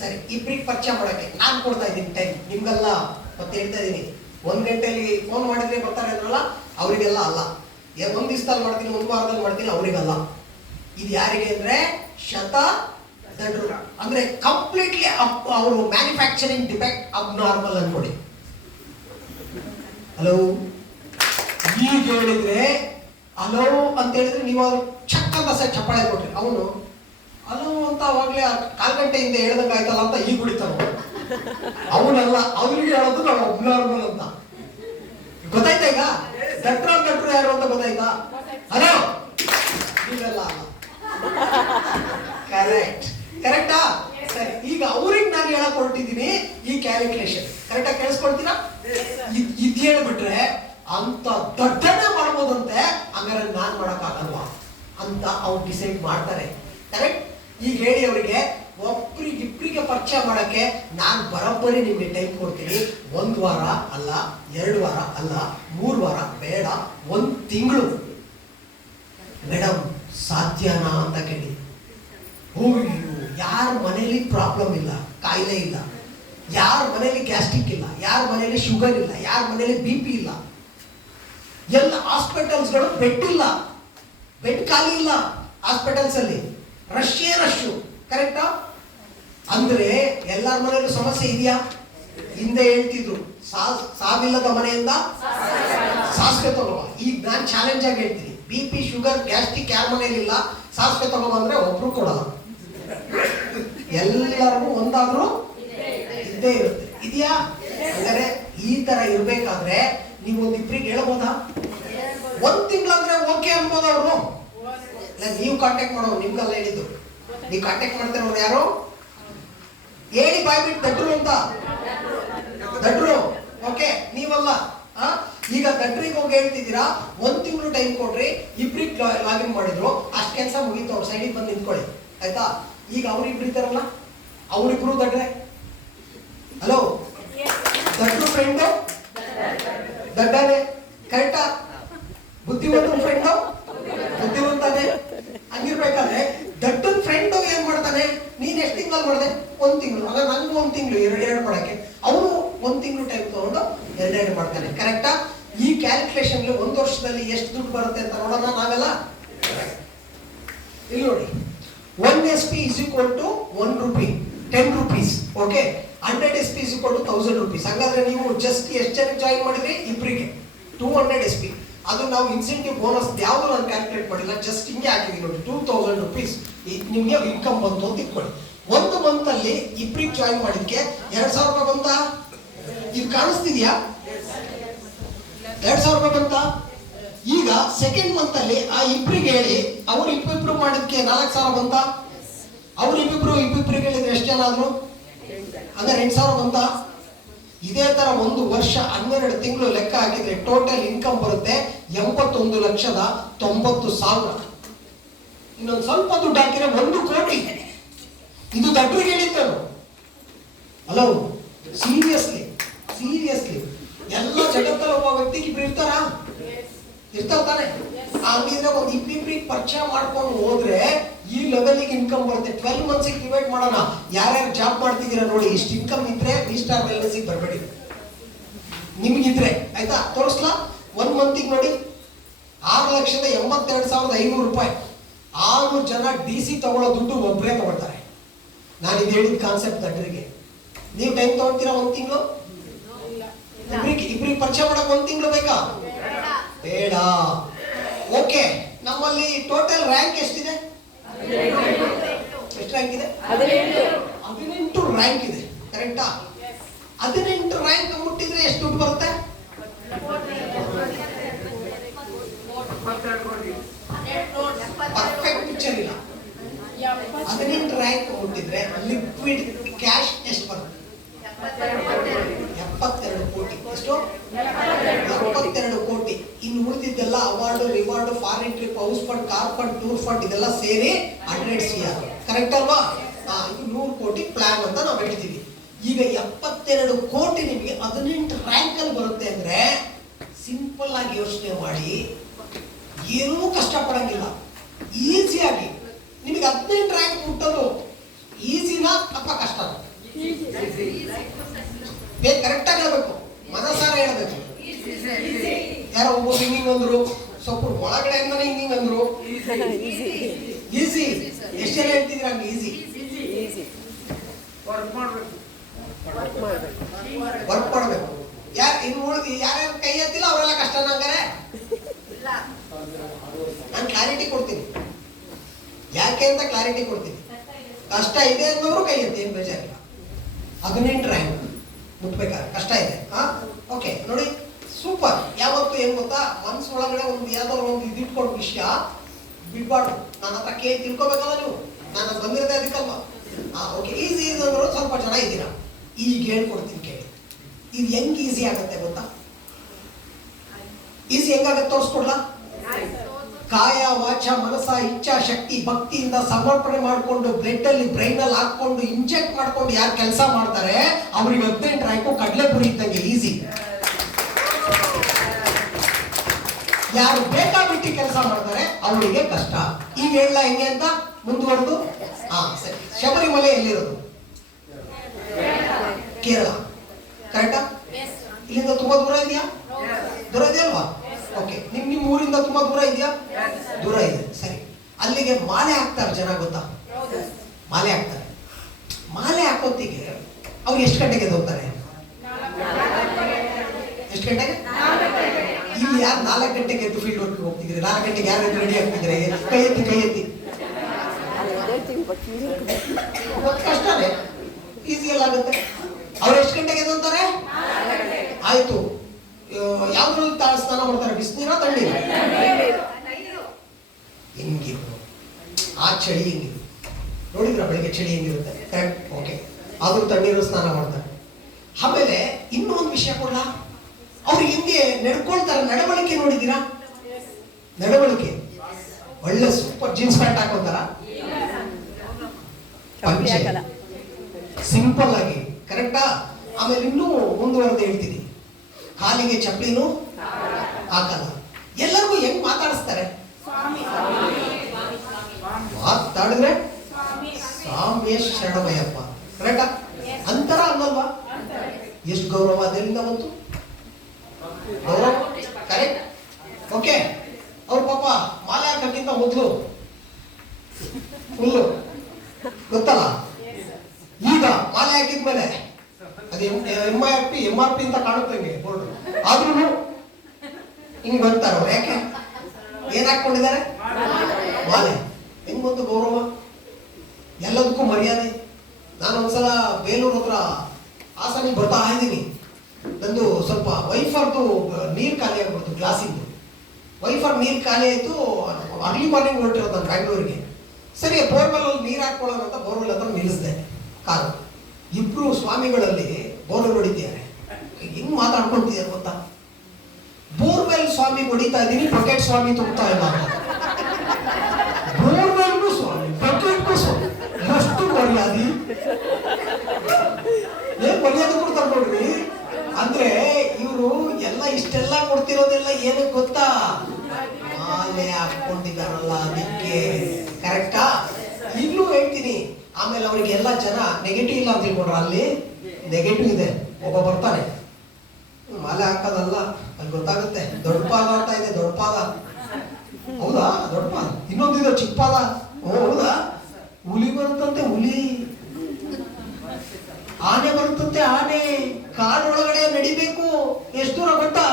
ಸರಿ, ಇಬ್ರಿಗೆ ಪರಿಚಯ ಮಾಡಕ್ಕೆ ನಾನು ಕೊಡ್ತಾ ಇದ್ದೀನಿ ಟೈಮ್, ನಿಮ್ಗೆಲ್ಲ ಮತ್ತೆ ಹೇಳ್ತಾ ಇದ್ದೀನಿ. 1 ಗಂಟೆಯಲ್ಲಿ ಫೋನ್ ಮಾಡಿದ್ರೆ ಬರ್ತಾರೆ ಅಂದ್ರಲ್ಲ, ಅವರಿಗೆಲ್ಲ ಅಲ್ಲ. 1 ದಿವಸದಲ್ಲಿ ಮಾಡ್ತೀನಿ, 1 ವಾರದಲ್ಲಿ ಮಾಡ್ತೀನಿ, ಅವರಿಗಲ್ಲ. ಇದು ಯಾರಿಗೆ ಅಂದ್ರೆ ಶತದಡ್ರು, ಅಂದ್ರೆ ಕಂಪ್ಲೀಟ್ಲಿ ಅವರು ಮ್ಯಾನುಫ್ಯಾಕ್ಚರಿಂಗ್ ಡಿಫೆಕ್ಟ್ ಅಬ್ನಾರ್ಮಲ್ ಅನ್ಕೊಡಿ. ಹಲೋ, ಈಗ ಹೇಳಿದ್ರೆ ಹಲೋ ಅಂತ ಹೇಳಿದ್ರೆ ನೀವು ಅವ್ರು ಚಕ್ ಅಂತ ಚಪ್ಪಾಳೆ ಕೊಟ್ರಿ, ಅವನು ಹಲೋ ಅಂತ ಅವಾಗ್ಲೇ 1/4 ಗಂಟೆಯಿಂದ ಹೇಳ್ದಂಗೆ ಆಯ್ತಲ್ಲ ಅಂತ ಈಗ ಹುಡಿತಾನ. ಅವನಲ್ಲ, ಅವ್ರಿಗೆ ಹೇಳೋದು ನಾವು ಅಬ್ನಾರ್ಮಲ್ ಅಂತ. ಗೊತ್ತಾಯ್ತಾ? ಈಗ ದಟ್ರು ಯಾರು ಅಂತ ಗೊತ್ತಾಯ್ತಾ? ಹಲೋ, ನೀವೆಲ್ಲ ಕರೆಕ್ಟಾ? ಸರಿ, ಈಗ ಅವ್ರಿಗೆ ನಾನು ಹೇಳಕ್ ಹೊರಟಿದ್ದೀನಿ ಈ ಕ್ಯಾಲ್ಕುಲೇಷನ್. ಕರೆಕ್ಟಾಗಿ ಕೇಳಿಸ್ಕೊಳ್ತೀರಾ? ಇದು ಹೇಳ್ಬಿಟ್ರೆ ಅಂತ ದೊಡ್ಡನೇ ಮಾಡ್ಬೋದಂತೆ, ಹಂಗಾರೆ ನಾನ್ ಮಾಡಕ್ಕಾಗಲ್ವಾ ಅಂತ ಅವ್ರು ಡಿಸೈಡ್ ಮಾಡ್ತಾರೆ. ಕರೆಕ್ಟ್? ಈಗ ಹೇಳಿ ಅವರಿಗೆ, ಇಬ್ಬರಿಗೆ ಪರಿಚಯ ಮಾಡಕ್ಕೆ ನಾನು ಬರೋಬ್ಬರಿ ನಿಮ್ಗೆ ಟೈಮ್ ಕೊಡ್ತೀನಿ. 1 ವಾರ ಅಲ್ಲ, 2 ವಾರ ಅಲ್ಲ, 3 ವಾರ ಬೇಡ, 1 ತಿಂಗಳು. ಮೇಡಮ್ ಸಾಧ್ಯನಾ ಅಂತ ಕೇಳಿ. ಯಾರ ಮನೇಲಿ ಪ್ರಾಬ್ಲಮ್ ಇಲ್ಲ, ಕಾಯಿಲೆ ಇಲ್ಲ, ಯಾರ ಮನೇಲಿ ಗ್ಯಾಸ್ಟ್ರಿಕ್ ಇಲ್ಲ, ಯಾರ ಮನೇಲಿ ಶುಗರ್ ಇಲ್ಲ, ಯಾರ ಮನೇಲಿ BP ಇಲ್ಲ, ಎಲ್ಲ ಹಾಸ್ಪಿಟಲ್ಸ್ಗಳು ಬೆಡ್ ಇಲ್ಲ, ಬೆಡ್ ಖಾಲಿ ಇಲ್ಲ ಹಾಸ್ಪಿಟಲ್ಸ್ ಅಲ್ಲಿ, ರಶ್ಶು. ಕರೆಕ್ಟಾ? ಅಂದ್ರೆ ಎಲ್ಲರ ಮನೆಯಲ್ಲೂ ಸಮಸ್ಯೆ ಇದೆಯಾ? ಹಿಂದೆ ಹೇಳ್ತಿದ್ರು ಸಾವಿಲ್ಲದ ಮನೆಯಿಂದ ಸಾಸಿವೆ ತಗೋಬ. ಈಗ ನಾನು ಚಾಲೆಂಜ್ ಆಗಿ ಹೇಳ್ತೀನಿ, BP ಶುಗರ್ ಗ್ಯಾಸ್ಟ್ರಿಕ್ ಯಾರ ಮನೆಯಲ್ಲಿ ಇಲ್ಲ, ಸಾಸಿವೆ ತಗೋಬಂದ್ರೆ ಒಬ್ರು ಕೊಡಲ್ಲ. ಎಲ್ಲರಿಗೂ ಒಂದಾದ್ರೂ ಇದ್ದೇ ಇರುತ್ತೆ. ಇದೆಯಾ? ಅಂದರೆ ಈ ತರ ಇರ್ಬೇಕಾದ್ರೆ ನೀವು ಒಂದಿಬ್ರಿಗೆ ಹೇಳ್ಬೋದಾ? ಒಂದ್ ತಿಂಗಳಂದ್ರೆ ಓಕೆ ಅನ್ಬೋದ ಅವರು? ನೀವು ಕಾಂಟ್ಯಾಕ್ಟ್ ಮಾಡೋರು, ನಿಮ್ಗೆಲ್ಲ ಹೇಳಿದ್ದು. ನೀವು ಕಾಂಟ್ಯಾಕ್ಟ್ ಮಾಡ್ತಿರೋರು ಯಾರು ಹೇಳಿ? ಬಾಯ್ಬಿಟ್ಟು ದಡ್ರು ಅಂತ. ದಡ್ರು ಓಕೆ ನೀವಲ್ಲ. ಈಗ ದಡ್ರಿಗೆ ಹೋಗಿ ಹೇಳ್ತಿದ್ದೀರಾ ಒಂದ್ ತಿಂಗಳು ಟೈಮ್ ಕೊಡ್ರಿ, ಇಬ್ರಿಗೆ ಲಾಗಿನ್ ಮಾಡಿದ್ರು, ಅಷ್ಟು ಕೆಲಸ ಮುಗೀತು, ಅವ್ರ ಸೈಡಿಗೆ ಬಂದು ನಿಂತ್ಕೊಳ್ಳಿ ಆಯ್ತಾ. ಈಗ ಅವ್ರಿಬ್ರು ಇದ್ದಾರಲ್ಲ, ಅವರಿಬ್ರು ದಡ್ರೆ. ಹಲೋ, ದಡ್ರು ಫ್ರೆಂಡು ದಡ್ಡನೇ, ಕರೆಕ್ಟಾ? ಬುದ್ಧಿವಂತ ಫ್ರೆಂಡು ಬುದ್ಧಿವಂತಾನೆ. ಹಂಗಿರ್ಬೇಕಾದ್ರೆ ದಡ್ಡನ್ ಫ್ರೆಂಡ್ ಏನ್ ಮಾಡ್ತಾನೆ? ನೀನ್ ಎಷ್ಟು ತಿಂಗಳಲ್ಲಿ ಮಾಡಿದೆ? ಒಂದ್ ತಿಂಗಳು. ಆಗ ನಂಗೂ ಒಂದ್ ತಿಂಗಳು ಎರಡು ಮಾಡಕ್ಕೆ, ಅವನು ಒಂದ್ ತಿಂಗಳು ಟೈಮ್ ತಗೊಂಡು ಎರಡೆರಡು ಮಾಡ್ತಾನೆ. ಕರೆಕ್ಟಾ? ಈ ಕ್ಯಾಲ್ಕುಲೇಷನ್ ಒಂದ್ ವರ್ಷದಲ್ಲಿ ಎಷ್ಟು ದುಡ್ಡು ಬರುತ್ತೆ ಅಂತ ನೋಡೋಣ ನಾವೆಲ್ಲ. ಇಲ್ಲಿ ನೋಡಿ, 1 SP is equal to 1 rupee, 10 rupees. Okay, 100 SP is equal to 1000 rupees. ಹಂಗಾದ್ರೆ ನೀವು ಜಸ್ಟ್ ಎಷ್ಟು ಜನಕ್ಕೆ ಜಾಯಿನ್ ಮಾಡಿದ್ರಿ? ಇಬ್ರಿಗೆ 200 SP. ಅದು ನಾವು ಇನ್ಸೆಂಟಿವ್ ಬೋನಸ್ ಯಾವುದು ನಾನು ಕ್ಯಾಲ್ಕುಲೇಟ್ ಮಾಡಿಲ್ಲ, ಜಸ್ಟ್ ಹಿಂಗೆ ಹಾಕಿದೀವಿ ನೋಡಿ. 2000 rupees ನಿಮ್ಗೆ ಇನ್ಕಮ್ ಬಂತು ಅಂತ ಇಟ್ಕೊಳ್ಳಿ. ಒಂದು ಮಂತ್ ಅಲ್ಲಿ ಇಬ್ರಿಗೆ ಜಾಯಿನ್ ಮಾಡಿದ್ಕೆ 2000 ರೂಪಾಯಿ ಬಂತ? ಇದು ಕಾಣಿಸ್ತಿದ್ಯಾ? 2000 ರೂಪಾಯಿ ಬಂತ? ಈಗ ಸೆಕೆಂಡ್ ಮಂತ್ ಅಲ್ಲಿ ಆ ಇಬ್ರಿಗೆ ಹೇಳಿ, ಅವ್ರು ಇಬ್ಬಿಬ್ರು ಮಾಡಿದ್ಕೆ 4000 ಬಂತ? ಅವ್ರು ಇಬ್ಬಿಬ್ರಿಗೆ ಹೇಳಿದ್ರೆ ಎಷ್ಟು ಜನ ಆದ್ರು? ಹಂಗಾರೆ 8000 ಬಂತ? ಇದೇ ತರ ಒಂದು ವರ್ಷ 12 ತಿಂಗಳು ಲೆಕ್ಕ ಹಾಕಿದ್ರೆ ಟೋಟಲ್ ಇನ್ಕಮ್ ಬರುತ್ತೆ 81,90,000. ಇನ್ನೊಂದು ಸ್ವಲ್ಪ ದುಡ್ಡು ಹಾಕಿದ್ರೆ 1 ಕೋಟಿ. ಇದು ದಡ್ರಿಗೆ ಹೇಳಿದ್ದನು. ಹಲೋ, ಸೀರಿಯಸ್ಲಿ ಎಲ್ಲ ಜಗತ್ತಲ್ಲಿ ಒಬ್ಬ ವ್ಯಕ್ತಿಗೆ ಇಬ್ರು ಇರ್ತಾರ ತಾನೆ? ಹಂಗಿದ್ರೆ ಒಂದು ಇಬ್ಬಿಬ್ರಿಗೆ ಪರಿಚಯ ಮಾಡ್ಕೊಂಡು ಹೋದ್ರೆ ಈ ಲೆವೆಲ್ಗೆ ಇನ್ಕಮ್ ಬರುತ್ತೆ. 12 ಮಂತ್ಸ್ ಡಿವೈಡ್ ಮಾಡೋಣ. ಯಾರ್ಯಾರು ಜಾಬ್ ಮಾಡ್ತಿದ್ದೀರಾ ನೋಡಿ, ಇಷ್ಟು ಇನ್ಕಮ್ ಇದ್ರೆ V-Star Wellness ಬರಬೇಡಿ. ನಿಮ್ಗಿದ್ರೆ ಆಯ್ತಾ? ತೋರಿಸ್ಲಾ? 1 ಮಂತಿಗೆ ನೋಡಿ 6,82,500 ರೂಪಾಯಿ. 6 ಜನ DC ತಗೊಳ್ಳೋ ದುಡ್ಡು ಒಬ್ಬರೇ ತಗೊಳ್ತಾರೆ. ನಾನು ಇದು ಹೇಳಿದ ಕಾನ್ಸೆಪ್ಟ್ ದಡ್ರಿಗೆ. ನೀವು ಟೈಮ್ ತಗೊಳ್ತೀರಾ 1 ತಿಂಗಳು? ಇಬ್ರಿಗೆ ಪರಿಚಯ ಮಾಡಕ್ 1 ತಿಂಗಳು ಬೇಕಾ? ಬೇಡ. ಓಕೆ, ನಮ್ಮಲ್ಲಿ ಟೋಟಲ್ ರ್ಯಾಂಕ್ ಎಷ್ಟಿದೆ? ಎಷ್ಟು ರ್ಯಾಂಕ್ ಇದೆ? 18 ರ್ಯಾಂಕ್ ಇದೆ. ಕರೆಕ್ಟಾ? 18 ರ್ಯಾಂಕ್ ಮುಟ್ಟಿದ್ರೆ ಎಷ್ಟು ದುಡ್ಡು ಬರುತ್ತೆ? ಪರ್ಫೆಕ್ಟ್ ಪಿಕ್ಚರ್ ಇಲ್ಲ. 18 ರ್ಯಾಂಕ್ ಮುಟ್ಟಿದ್ರೆ ಲಿಕ್ವಿಡ್ ಕ್ಯಾಶ್ ಎಷ್ಟು ಬರುತ್ತೆ? 72 ಕೋಟಿ. ಎಷ್ಟು? 72 ಕೋಟಿ. ಇನ್ನು ಉಳಿದಿದ್ದೆಲ್ಲ award, reward, foreign trip, house fund, car fund, tour fund ಇದೆಲ್ಲ ಸೇರಿ 100 CR. ಕರೆಕ್ಟ್ ಅಲ್ವಾ? ಇದು 100 ಕೋಟಿ ಪ್ಲಾನ್ ಅಂತ ನಾವು ಹೇಳ್ತೀವಿ. ಈಗ 72 ಕೋಟಿ ನಿಮಗೆ 18 ರ್ಯಾಂಕ್ ಅಲ್ಲಿ ಬರುತ್ತೆ ಅಂದ್ರೆ ಸಿಂಪಲ್ ಆಗಿ ಯೋಚನೆ ಮಾಡಿ, ಏನೂ ಕಷ್ಟಪಡಂಗಿಲ್ಲ, ಈಸಿಯಾಗಿ ನಿಮಗೆ 18 ರ್ಯಾಂಕ್ ಮುಟ್ಟೋದು ಈಸಿನಾ ಅಥವಾ ಕಷ್ಟನಾ? ಕರೆಕ್ಟ್ ಆಗಿ ಹೇಳ್ಬೇಕು, ಮನಸಾರ ಹೇಳ್ಬೇಕು. ಯಾರೋ ಒಬ್ಬ ಹಿಂಗಿಂಗ್ ಅಂದ್ರು, ಸ್ವಲ್ಪ ಒಳಗಡೆಯಿಂದನೇ ಹಿಂಗಿಂಗ್ ಅಂದ್ರು. ಈಸಿ. ಎಷ್ಟೆಲ್ಲ ಹೇಳ್ತಿದ್ರ ಹಂಗೆ ಈಸಿ. ವರ್ಕ್ ಮಾಡಬೇಕು. ಇನ್ನು ಉಳಿದು ಯಾರ್ಯಾರು ಕೈ ಎತ್ತಿಲ್ಲ ಅವರೆಲ್ಲ ಕಷ್ಟ ನಂಗಾರೆ. ನಾನು ಕ್ಲಾರಿಟಿ ಕೊಡ್ತೀನಿ, ಯಾಕೆ ಅಂತ ಕ್ಲಾರಿಟಿ ಕೊಡ್ತೀನಿ. ಕಷ್ಟ ಇದೆ ಅನ್ನೋರು ಕೈ ಎತ್ತಿ, ಏನು ಬೇಜಾರಿಲ್ಲ. 18 ರ್ಯಾಂಕ್ ಮುಟ್ಬೇಕಾದ್ರೆ ಕಷ್ಟ ಇದೆ. ಓಕೆ ನೋಡಿ, ಸೂಪರ್. ಯಾವತ್ತು ಏನ್ ಗೊತ್ತಾ, ಮನ್ಸು ಒಳಗಡೆ ಒಂದು ಯಾವ್ದಾದ್ರು ಒಂದು ಇದಿಟ್ಕೊಂಡು ವಿಷಯ ಬಿಡ್ಬಾರ್ದು. ನನ್ನ ಹತ್ರ ಕೇಳಿ ತಿಳ್ಕೊಬೇಕಲ್ಲ ನೀವು, ನಾನು ಬಂದಿರೋದೇ ಅದಕ್ಕಲ್ವಾ. ಓಕೆ, ಈಸಿ ಅಂದ್ರು ಸ್ವಲ್ಪ ಜನ ಇದ್ದೀರಾ. ಈಗ ಹೇಳ್ಕೊಡ್ತೀನಿ ಕೇಳಿ. ಇದು ಹೆಂಗ್ ಈಸಿ ಆಗತ್ತೆ ಗೊತ್ತಾ? ಈಸಿ ಹೆಂಗಾಗತ್ತೆ ತೋರಿಸ್ಕೊಡ್ಲಾ? ಕಾಯ, ವಾಚ, ಮನಸ, ಇಚ್ಛಾ ಶಕ್ತಿ, ಭಕ್ತಿಯಿಂದ ಸಮರ್ಪಣೆ ಮಾಡ್ಕೊಂಡು ಬ್ಲಡ್ ಅಲ್ಲಿ ಬ್ರೈನ್ ಅಲ್ಲಿ ಹಾಕೊಂಡು ಇಂಜೆಕ್ಟ್ ಮಾಡ್ಕೊಂಡು ಯಾರು ಕೆಲಸ ಮಾಡ್ತಾರೆ ಅವ್ರಿಗೆ 18 ರ್ಯಾಂಕು ಕಡಲೆಪುರಿ ಇದ್ದಂಗೆ ಈಸಿ. ಯಾರು ಬೇಕಾಬಿಟ್ಟಿ ಕೆಲಸ ಮಾಡ್ತಾರೆ ಅವರಿಗೆ ಕಷ್ಟ. ಈಗ ಹೇಳ ಹೆಂಗೆ ಅಂತ ಮುಂದುವರೆದು. ಸರಿ, ಶಬರಿಮಲೆ ಎಲ್ಲಿರೋದು? ಕೇರಳ. ಕರೆಕ್ಟಾ? ಇಲ್ಲಿಂದ ತುಂಬಾ ದೂರ ಇದೆಯಾ? ದೂರ ಇದೆಯಲ್ವಾ? ಓಕೆ, ನಿಮ್ ಊರಿಂದ ತುಂಬಾ ದೂರ ಇದೆಯಾ? ದೂರ ಇದೆ. ಸರಿ, ಅಲ್ಲಿಗೆ ಮಾಲೆ ಹಾಕ್ತಾರೆ ಜನ, ಗೊತ್ತಾ? ಮಾಲೆ ಹಾಕ್ತಾರೆ. ಮಾಲೆ ಹಾಕೋತಿಗೆ ಅವ್ರು ಎಷ್ಟು ಗಂಟೆಗೆ ಹೋಗ್ತಾರೆ? ಎಷ್ಟು ಗಂಟೆಗೆ? ಇಲ್ಲಿ ಯಾರು 4 ಗಂಟೆಗೆ ಎದ್ದು ಫೀಲ್ಡ್ ವರ್ಕ್ ಹೋಗ್ತಿದ್ರೆ, 4 ಗಂಟೆಗೆ ಯಾರು ರೆಡಿ ಆಗ್ತಿದ್ರೆ? ಕೈ ಎತ್ತಿ. ಮತ್ತೆ ಕಷ್ಟನೇ, ಈಸಿಯಲ್ಲಿ ಆಗುತ್ತೆ. ಅವ್ರು ಎಷ್ಟು ಗಂಟೆಗೆ ಎದ್ದಂತಾರೆ? ಆಯ್ತು. ಯಾವ್ದ್ರಲ್ಲಿ ಸ್ನಾನ ಮಾಡ್ತಾರೆ? ಬಿಸಿನೀರ ತಣ್ಣೀರ? ಹೆಂಗಿರು ಆ ಚಳಿ ಹೆಂಗಿರು ನೋಡಿದ್ರ? ಬೆಳಿಗ್ಗೆ ಚಳಿ ಹೆಂಗಿರುತ್ತೆ? Correct, okay. ಆದ್ರೂ ತಣ್ಣೀರು ಸ್ನಾನ ಮಾಡ್ತಾರೆ. ಆಮೇಲೆ ಇನ್ನೊಂದು ವಿಷಯ ಕೊಡ್ಲಾ, ಅವ್ರು ಹೆಂಗೆ ನಡ್ಕೊಳ್ತಾರೆ, ನಡವಳಿಕೆ ನೋಡಿದ್ದೀರಾ? ನಡವಳಿಕೆ ಒಳ್ಳೆ ಸೂಪರ್ ಜೀನ್ಸ್ ಪ್ಯಾಂಟ್ ಹಾಕೋತಾರ, ಸಿಂಪಲ್ ಆಗಿ, ಕರೆಕ್ಟಾ? ಆಮೇಲೆ ಇನ್ನೂ ಮುಂದುವರೆದು ಹೇಳ್ತೀನಿ, ಕಾಲಿಗೆ ಚಪ್ಪಲಿನೂ ಹಾಕಲ್ಲ. ಎಲ್ಲರಿಗೂ ಹೆಂಗ್ ಮಾತಾಡಿಸ್ತಾರೆ? ಮಾತಾಡಿದ್ರೆ ಸ್ವಾಮಿ ಶರಣಮಯ್ಯಪ್ಪ, ಕರೆಕ್ಟಾ? ಅಂತರ ಅನ್ನಲ್ವಾ? ಎಷ್ಟು ಗೌರವ ಅದರಿಂದ ಬಂತು, ಗೌರವ, ಕರೆಕ್ಟ್, ಓಕೆ. ಅವ್ರ ಪಾಪ ಮಾಲೆ ಹಾಕಕ್ಕಿಂತ ಮೊದಲು ಫುಲ್ಲು ಗೊತ್ತಲ್ಲ. ಈಗ ಮಾಲೆ ಹಾಕಿದ್ಮೇಲೆ ಅದು MRP ಅಂತ ಕಾಣುತ್ತೆ ಹಿಂಗೆ ಬೋರ್ಡ್, ಆದ್ರೂ ಹಿಂಗ್ ಬರ್ತಾರೆ ಅವ್ರು. ಯಾಕೆ? ಏನ್ ಹಾಕೊಂಡಿದ್ದಾರೆ? ಮಾಲೆ. ಹೆಂಗ್ ಬಂತು ಗೌರವ? ಎಲ್ಲದಕ್ಕೂ ಮರ್ಯಾದೆ. ನಾನು ಒಂದ್ಸಲ ಬೇಲೂರು ಹತ್ರ ಹಾಸನಿಗೆ ಬರ್ತಾ ಇದ್ದೀನಿ. ನಂದು ಸ್ವಲ್ಪ ವೈಫರ್ದು ನೀರು ಖಾಲಿ ಆಗ್ಬಿಡ್ತು, ಗ್ಲಾಸಿಂದು ವೈಫರ್ ನೀರು ಖಾಲಿ ಆಯ್ತು. ಅರ್ಲಿ ಮಾರ್ನಿಂಗ್ ಹೊರಟಿರೋದು ನಾನು ಬ್ಯಾಂಗ್ಳೂರಿಗೆ. ಸರಿ, ಬೋರ್ವೆಲ್ ಅಲ್ಲಿ ನೀರು ಹಾಕೊಳ್ಳೋಣ ಅಂತ ಬೋರ್ವೆಲ್ ಹತ್ರ ನಿಲ್ಲಿಸಿದೆ ಕಾರು. ಇಬ್ರು ಸ್ವಾಮಿಗಳಲ್ಲಿ ಬೋರ್ವೆಲ್ ಹೊಡಿತಿದ್ದಾರೆ. ಹೆಂಗ್ ಮಾತಾಡ್ಕೊಂತಿದ್ದಾರೆ ಗೊತ್ತಾ? ಬೋರ್ವೆಲ್ ಸ್ವಾಮಿ ಹೊಡಿತಾ ಇದ್ದೀನಿ, ಬಕೆಟ್ ಸ್ವಾಮಿ ತುಂಬ್ತಾ ಇಲ್ಲ. ಬೋರ್ವೆಲ್ಗೂ ಸ್ವಾಮಿ, ಬಕೆಟ್ಗೂ ಸ್ವಾಮಿ, ಎಷ್ಟು ಮರ್ಯಾದೆ! ಏನ್ ಮರ್ಯಾದೆ ಕೊಡ್ತಾರೆ ನೋಡ್ರಿ. ಅಂದ್ರೆ ಇವರು ಎಲ್ಲ ಇಷ್ಟೆಲ್ಲ ಕೊಡ್ತಿರೋದೆಲ್ಲ ಏನಕ್ಕೆ ಗೊತ್ತಾ? ಮಾಲೆ ಹಾಕೊಂಡಿದ್ದಾರಲ್ಲ ಅದಕ್ಕೆ, ಕರೆಕ್ಟಾ? ಈಗಲೂ ಹೇಳ್ತೀನಿ. ಆಮೇಲೆ ಅವ್ರಿಗೆ ಎಲ್ಲ ಜನ ನೆಗೆಟಿವ್ ಇಲ್ಲ ಅಂತ ತಿಳ್ಕೊಂಡ್ರ, ಅಲ್ಲಿ ನೆಗೆಟಿವ್ ಇದೆ. ಒಬ್ಬ ಬರ್ತಾನೆ, ಮಾಲೆ ಹಾಕೋದಲ್ಲ, ಅಲ್ಲಿ ಗೊತ್ತಾಗುತ್ತೆ ದೊಡ್ಡ ಪಾದ ಅಂತ ಇದೆ, ದೊಡ್ಡ ಪಾದ. ಹೌದಾ? ದೊಡ್ಡ ಪಾದ. ಇನ್ನೊಂದಿದೆ ಚಿಕ್ಕ ಪಾದ. ಹೌದಾ? ಹುಲಿ ಬರುತ್ತಂತೆ, ಹುಲಿ. ಆನೆ ಬರುತ್ತಂತೆ, ಆನೆ. ಕಾಡೊಳಗಡೆ ನಡಿಬೇಕು. ಎಷ್ಟು ದೂರ ಗೊತ್ತಾ?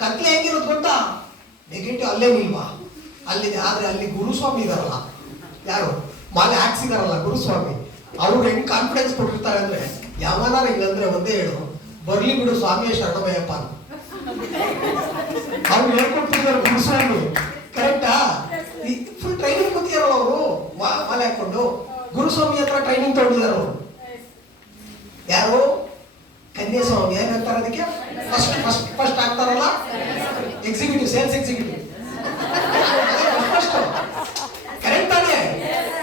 ಕತ್ಲೆ ಹೆಂಗಿರುತ್ತೆ ಗೊತ್ತಾ? ನೆಗೆಟಿವ್ ಅಲ್ಲೇ ನಿಲ್ವಾ, ಅಲ್ಲಿದೆ. ಆದ್ರೆ ಅಲ್ಲಿ ಗುರುಸ್ವಾಮಿ ಇದಾರಲ್ಲ, ಯಾರು ಮಾಲೆ ಹಾಕ್ಸಿದಾರಲ್ಲ ಗುರುಸ್ವಾಮಿ, ಅವ್ರು ಹೆಂಗ್ ಕಾನ್ಫಿಡೆನ್ಸ್ ಕೊಟ್ಟಿರ್ತಾರೆ ಅಂದ್ರೆ, ಯಾವನಾರ ಇಲ್ಲಂದ್ರೆ ಒಂದೇ ಹೇಳು, ಬರ್ಲಿ ಬಿಡು ಸ್ವಾಮಿಯ ಶರಣಮಯ್ಯಪ್ಪ ಅಂತ ಅವ್ರು ಹೇಳ್ಕೊಡ್ತಿದ್ದಾರೆ ಗುರುಸ್ವಾಮಿ, ಕರೆಕ್ಟಾ? ಫುಲ್ ಟ್ರೈನಿಂಗ್ ಕೊಟ್ಟಿದಾರಲ್ಲ ಅವರು, ಮಾಲೆ ಹಾಕೊಂಡು ಗುರುಸ್ವಾಮಿ ಹತ್ರ ಟ್ರೈನಿಂಗ್ ತಗೊಂಡಿದಾರ ಅವರು. ಯಾರು? ಕನ್ಯಾಸ್ವಾಮಿ. ಏನಂತಾರೆ ಅದಕ್ಕೆ? ಫಸ್ಟ್ ಆಗ್ತಾರಲ್ಲ, ಎಕ್ಸಿಕ್ಯೂಟಿವ್, ಸೇಲ್ಸ್ ಎಕ್ಸಿಕ್ಯೂಟಿವ್. ಕರೆಕ್ಟ್ ತಾನೇ?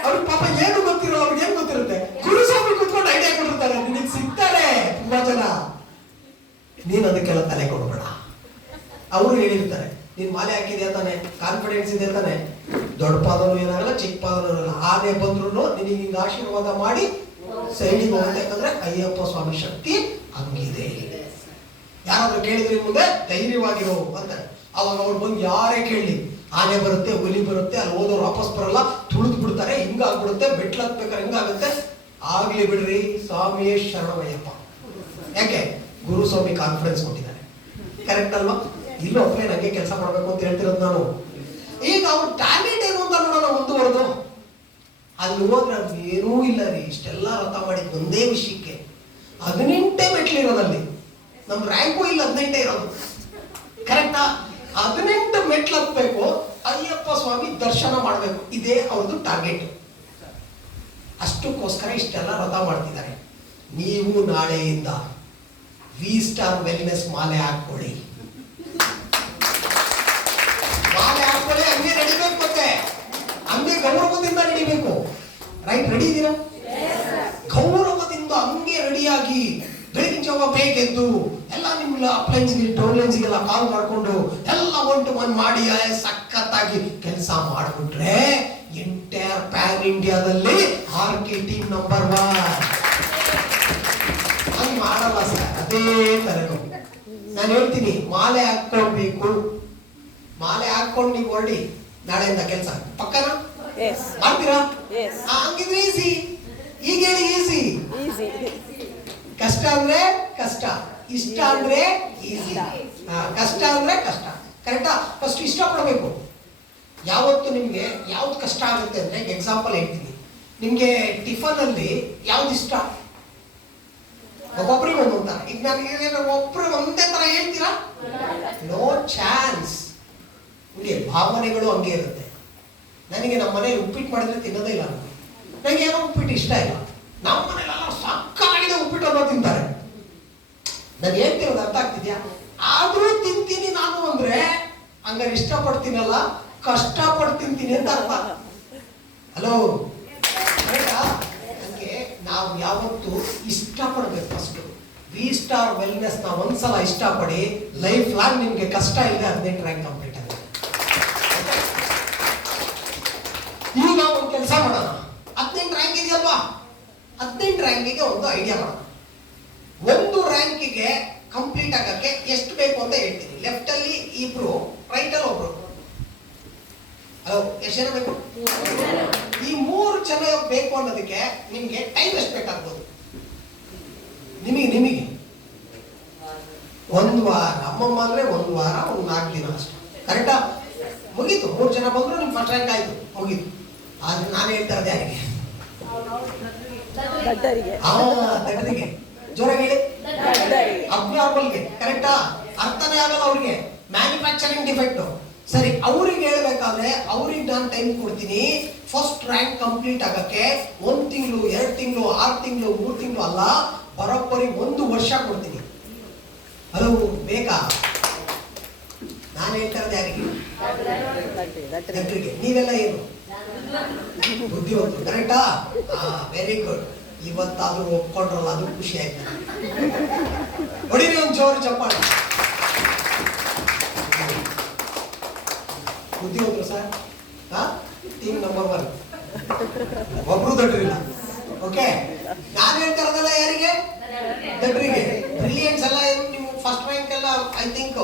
ಅವ್ರಿಗೆ ಪಾಪ ಏನು ಗೊತ್ತಿರೋ, ಅವ್ರಿಗೆ ಏನ್ ಗೊತ್ತಿರುತ್ತೆ? ಗುರುಸ್ವಾಮಿ ಕುತ್ಕೊಂಡು ಐಡಿಯಾ ಕೊಟ್ಟಿರ್ತಾರೆ, ನಿನಗೆ ಸಿಗ್ತಾರೆ ತುಂಬಾ ಜನ. ನೀನು ಅದಕ್ಕೆಲ್ಲ ತಲೆ ಕೊಡಬೇಡ. ಅವರು ಹೇಳಿರ್ತಾರೆ, ನೀನ್ ಮಾಲೆ ಹಾಕಿದ್ಯಾ ತಾನೆ, ಕಾನ್ಫಿಡೆನ್ಸ್ ಇದೆ ತಾನೆ, ದೊಡ್ಡ ಪಾದನೂ ಏನಾಗಲ್ಲ, ಚಿಕ್ಕ ಪಾದನೂ ಇರಲ್ಲ. ಆನೆ ಬಂದ್ರು ನಿನಗೆ ಹಿಂಗ ಆಶೀರ್ವಾದ ಮಾಡಿ ಸೈಡಿಗೆ ಹೋಗುತ್ತೆ. ಯಾಕಂದ್ರೆ ಅಯ್ಯಪ್ಪ ಸ್ವಾಮಿ ಶಕ್ತಿ ಹಂಗಿದೆ. ಯಾರಾದ್ರೂ ಕೇಳಿದ್ರೆ ಮುಂದೆ ಧೈರ್ಯವಾಗಿರೋ ಅಂತಾರೆ. ಅವಾಗ ಅವ್ರು ಬಂದು ಯಾರೇ ಕೇಳಲಿ, ಆನೆ ಬರುತ್ತೆ, ಹುಲಿ ಬರುತ್ತೆ, ಅಲ್ಲಿ ಹೋದವ್ರು ವಾಪಸ್ ಬರಲ್ಲ, ತುಳಿದು ಬಿಡ್ತಾರೆ, ಹಿಂಗಾಗ್ಬಿಡುತ್ತೆ, ಬೆಟ್ಲು ಹತ್ಬೇಕಾದ್ರೆ ಹಿಂಗಾಗುತ್ತೆ. ಆಗ್ಲಿ ಬಿಡ್ರಿ, ಸ್ವಾಮಿಯೇ ಶರಣಮಯ್ಯಪ್ಪ. ಯಾಕೆ? ಗುರುಸ್ವಾಮಿ ಕಾನ್ಫಿಡೆನ್ಸ್ ಕೊಟ್ಟಿದ್ದಾರೆ, ಕರೆಕ್ಟ್ ಅಲ್ವಾ? ಇಲ್ಲೂ ಒಬ್ಬನೇ ನಂಗೆ ಕೆಲಸ ಮಾಡ್ಬೇಕು ಅಂತ ಹೇಳ್ತಿರೋದು ನಾನು. ಈಗ ಅವ್ರ ಟ್ಯಾಲೆಂಟ್ ಏನು ಅಂತ ನೋಡೋಣ ಮುಂದುವರೆದು. ಅಲ್ಲಿ ಹೋದ್ರೆ ಏನೂ ಇಲ್ಲ ರೀ, ಇಷ್ಟೆಲ್ಲ ವ್ರತ ಮಾಡಿದ್ ಒಂದೇ ವಿಷಯಕ್ಕೆ 18 ಮೆಟ್ಲಿರೋದಲ್ಲಿ. ನಮ್ ರ್ಯಾಂಕು ಇಲ್ಲ, 18 ಇರೋದು, ಕರೆಕ್ಟಾ? 18 ಮೆಟ್ಲು ಹತ್ಬೇಕು, ಅಯ್ಯಪ್ಪ ಸ್ವಾಮಿ ದರ್ಶನ ಮಾಡ್ಬೇಕು, ಇದೇ ಅವ್ರದ್ದು ಟಾರ್ಗೆಟ್. ಅಷ್ಟಕ್ಕೋಸ್ಕರ ಇಷ್ಟೆಲ್ಲ ವ್ರತ ಮಾಡ್ತಿದ್ದಾರೆ. ನೀವು ನಾಳೆಯಿಂದ V-Star ವೆಲ್ನೆಸ್ ಮಾಲೆ ಹಾಕೊಳ್ಳಿ. ಮಾಲೆ ಹಾಕೊಳ್ಳಿ, ಹಂಗೆ ನಡಿಬೇಕು, ಮತ್ತೆ ಹಂಗೆ ಗೌರವದಿಂದ ನಡಿಬೇಕು. ರೈಟ್? ರೆಡಿ ಇದ್ದೀರಾ? ಗೌರವದಿಂದ ಹಂಗೆ ರೆಡಿಯಾಗಿ ಬೆಳಗಿನ ಜಾವ ಬೇಗ ಎದ್ದು ಎಲ್ಲ ನಿಮ್ಮ ಅಪ್ಲೈನ್ಸ್ಗೆ ಡೌನ್ಲೈನ್ಸ್ಗೆಲ್ಲ ಕಾಲ್ ಮಾಡ್ಕೊಂಡು ಎಲ್ಲ 1 to 1 ಮಾಡಿ ಸಖತ್ತಾಗಿ ಕೆಲಸ ಮಾಡ್ಬಿಟ್ರೆ ಎಂಟೈರ್ ಪ್ಯಾನ್ ಇಂಡಿಯಾದಲ್ಲಿ RK ಟೀಮ್ ನಂಬರ್ 1. ಹಂಗೆ ಮಾಡಲ್ಲ ಸರ್, ಅದೇ ತಲೆನೋವು. ನಾನು ಹೇಳ್ತೀನಿ, ಮಾಲೆ ಹಾಕೊಳ್ಬೇಕು. ಮಾಲೆ ಹಾಕೊಂಡು ನೀವು ಹೊರಡಿ ನಾಳೆಯಿಂದ ಕೆಲಸ ಪಕ್ಕನಾ ಮಾಡ್ತೀರಾ? ಹಂಗಿದ್ರೆ ಈಸಿ. ಈಗ ಹೇಳಿ ಈಸಿ. ಕಷ್ಟ ಅಂದ್ರೆ ಕಷ್ಟ, ಇಷ್ಟ ಅಂದ್ರೆ ಈಸಿ. ಕಷ್ಟ ಅಂದ್ರೆ ಕಷ್ಟ, ಕರೆಕ್ಟಾ? ಫಸ್ಟ್ ಇಷ್ಟ ಪಡಬೇಕು. ಯಾವತ್ತು ನಿಮ್ಗೆ ಯಾವ್ದು ಕಷ್ಟ ಆಗುತ್ತೆ ಅಂದ್ರೆ, ಎಕ್ಸಾಂಪಲ್ ಹೇಳ್ತೀನಿ, ನಿಮ್ಗೆ ಟಿಫನ್ ಅಲ್ಲಿ ಯಾವ್ದು ಇಷ್ಟ? ಒಬ್ಬೊಬ್ರಿಗೆ ಒಂದೊಂದು ತರ. ಈಗ ನನಗೆ ಒಬ್ರು ಒಂದೇ ತರ ಹೇಳ್ತೀರಾ? No chance. ಹಂಗೆ ಭಾವನೆಗಳು ಹಂಗೆ ಇರುತ್ತೆ. ನನಗೆ ನಮ್ಮ ಮನೇಲಿ ಉಪ್ಪಿಟ್ಟು ಮಾಡಿದ್ರೆ ತಿನ್ನೋದೇ ಇಲ್ಲ. ನನಗೆ ಏನೋ ಉಪ್ಪಿಟ್ಟು ಇಷ್ಟ ಇಲ್ಲ. ನಮ್ಮ ಮನೇಲೆಲ್ಲ ಸಕ್ಕತ್ತಾಗಿದೆ ಉಪ್ಪಿಟ್ಟು ಅನ್ನೋ ತಿಂತಾರೆ. ನಾನು ಹೇಳ್ತಿರೋದು ಅರ್ಥ ಆಗ್ತಿದ್ಯಾ? ಆದ್ರೂ ತಿಂತೀನಿ ನಾನು ಅಂದ್ರೆ ಹಂಗಾರೆ ಇಷ್ಟಪಡ್ತೀನಲ್ಲ, ಕಷ್ಟಪಟ್ಟು ತಿಂತೀನಿ ಅಂತ ಅರ್ಥ. ಹಲೋ, ನನಗೆ ನಾವು ಯಾವತ್ತು ಇಷ್ಟಪಡ್ಬೇಕು. ಫಸ್ಟ್ ವಿ ಸ್ಟಾರ್ ವೆಲ್ನೆಸ್ ನ ಒಂದ್ಸಲ ಇಷ್ಟಪಡಿ, ಲೈಫ್ ಲಾಂಗ್ ನಿಮ್ಗೆ ಕಷ್ಟ ಇಲ್ಲದೆ 18 ರ್ಯಾಂಕ್ ಕಂಪ್ಲೀಟ್ ಆಗುತ್ತೆ. ಈಗ ಒಂದು ಕೆಲಸ ಮಾಡೋಣ. 18 ರ್ಯಾಂಕ್ ಇದೆಯಲ್ವಾ, 18 ರ್ಯಾಂಕಿಗೆ ಒಂದು ಐಡಿಯಾ ಮಾಡೋಣ. ಒಂದು ರ್ಯಾಂಕಿಗೆ ಕಂಪ್ಲೀಟ್ ಆಗಕ್ಕೆ ಎಷ್ಟು ಬೇಕು ಅಂತ ಹೇಳ್ತೀನಿ. ಲೆಫ್ಟ್ ಅಲ್ಲಿ ಇಬ್ರು, ರೈಟ್ ಅಲ್ಲಿ ಒಬ್ರು. ಹಲೋ, ಎಷ್ಟು ಜನ ಬೇಕು? ಈ 3 ಜನ ಬೇಕು ಅನ್ನೋದಕ್ಕೆ ನಿಮ್ಗೆ ಟೈಮ್ ಎಷ್ಟು ಬೇಕಾಗ್ಬೋದು? ನಿಮಗೆ ಒಂದು ವಾರ. ಅಮ್ಮಮ್ಮ ಅಂದ್ರೆ ಒಂದು ವಾರ, ಒಂದು 4 ದಿನ ಅಷ್ಟೇ. ಕರೆಕ್ಟಾ? ಮುಗೀತು. 3 ಜನ ಬಂದ್ರು ನಿಮ್ ಫಸ್ಟ್ ರ್ಯಾಂಕ್ ಆಯ್ತು, ಮುಗೀತು. ಆದ್ರೆ ನಾನು ಹೇಳ್ತಾ ಇರೋದು ಯಾರಿಗೆ? ದಡ್ಡರಿಗೆ. ಜೋರಾಗಿ ಹೇಳಿ. ಅಬ್ನಾರ್ಮಲ್ಗೆ. ಕರೆಕ್ಟಾ? ಅರ್ಥನೇ ಆಗಲ್ಲ ಅವ್ರಿಗೆ. Manufacturing defect. ಸರಿ, ಅವ್ರಿಗೆ ಹೇಳ್ಬೇಕಾದ್ರೆ ಅವ್ರಿಗೆ ನಾನು ಟೈಮ್ ಕೊಡ್ತೀನಿ. ಫಸ್ಟ್ ರ್ಯಾಂಕ್ ಕಂಪ್ಲೀಟ್ ಆಗಕ್ಕೆ 1 ತಿಂಗಳು, 2 ತಿಂಗಳು, 6 ತಿಂಗಳು, 3 ತಿಂಗಳು ಅಲ್ಲ, ಬರೋಬ್ಬರಿ 1 ವರ್ಷ ಕೊಡ್ತೀನಿ. ಅದು ಬೇಕಾ? ನಾನು ಹೇಳ್ತಾ ಇರೋದು ಯಾರಿಗೆ? ದಡ್ಡರಿಗೆ. ನೀವೆಲ್ಲ ಏನು? ಬುದ್ಧಿವಂತರು. ಕರೆಕ್ಟಾ? Very good. ಇವತ್ತಾದ್ರೂ ಒಪ್ಕೊಂಡ್ರಲ್ಲ, ಅದು ಖುಷಿ ಆಯ್ತು. ಹೊಡಿರಿ ಒಂದು ಜೋರು ಚಪ್ಪಾಳೆ. ಬುದ್ಧಿವಂತರು ಸರ್. Team number 1. ಒಬ್ರು ದಡ್ಡರಿಲ್ಲ. ಓಕೆ, ನಾನು ಹೇಳ್ತಾ ಇರೋದಲ್ಲ ಯಾರಿಗೆ? ದಡ್ಡರಿಗೆ. ಬ್ರಿಲಿಯನ್ಸ್ ಎಲ್ಲ ಏನು ನೀವು ಫಸ್ಟ್ ರ್ಯಾಂಕ್ ಎಲ್ಲ ಐ ಥಿಂಕ್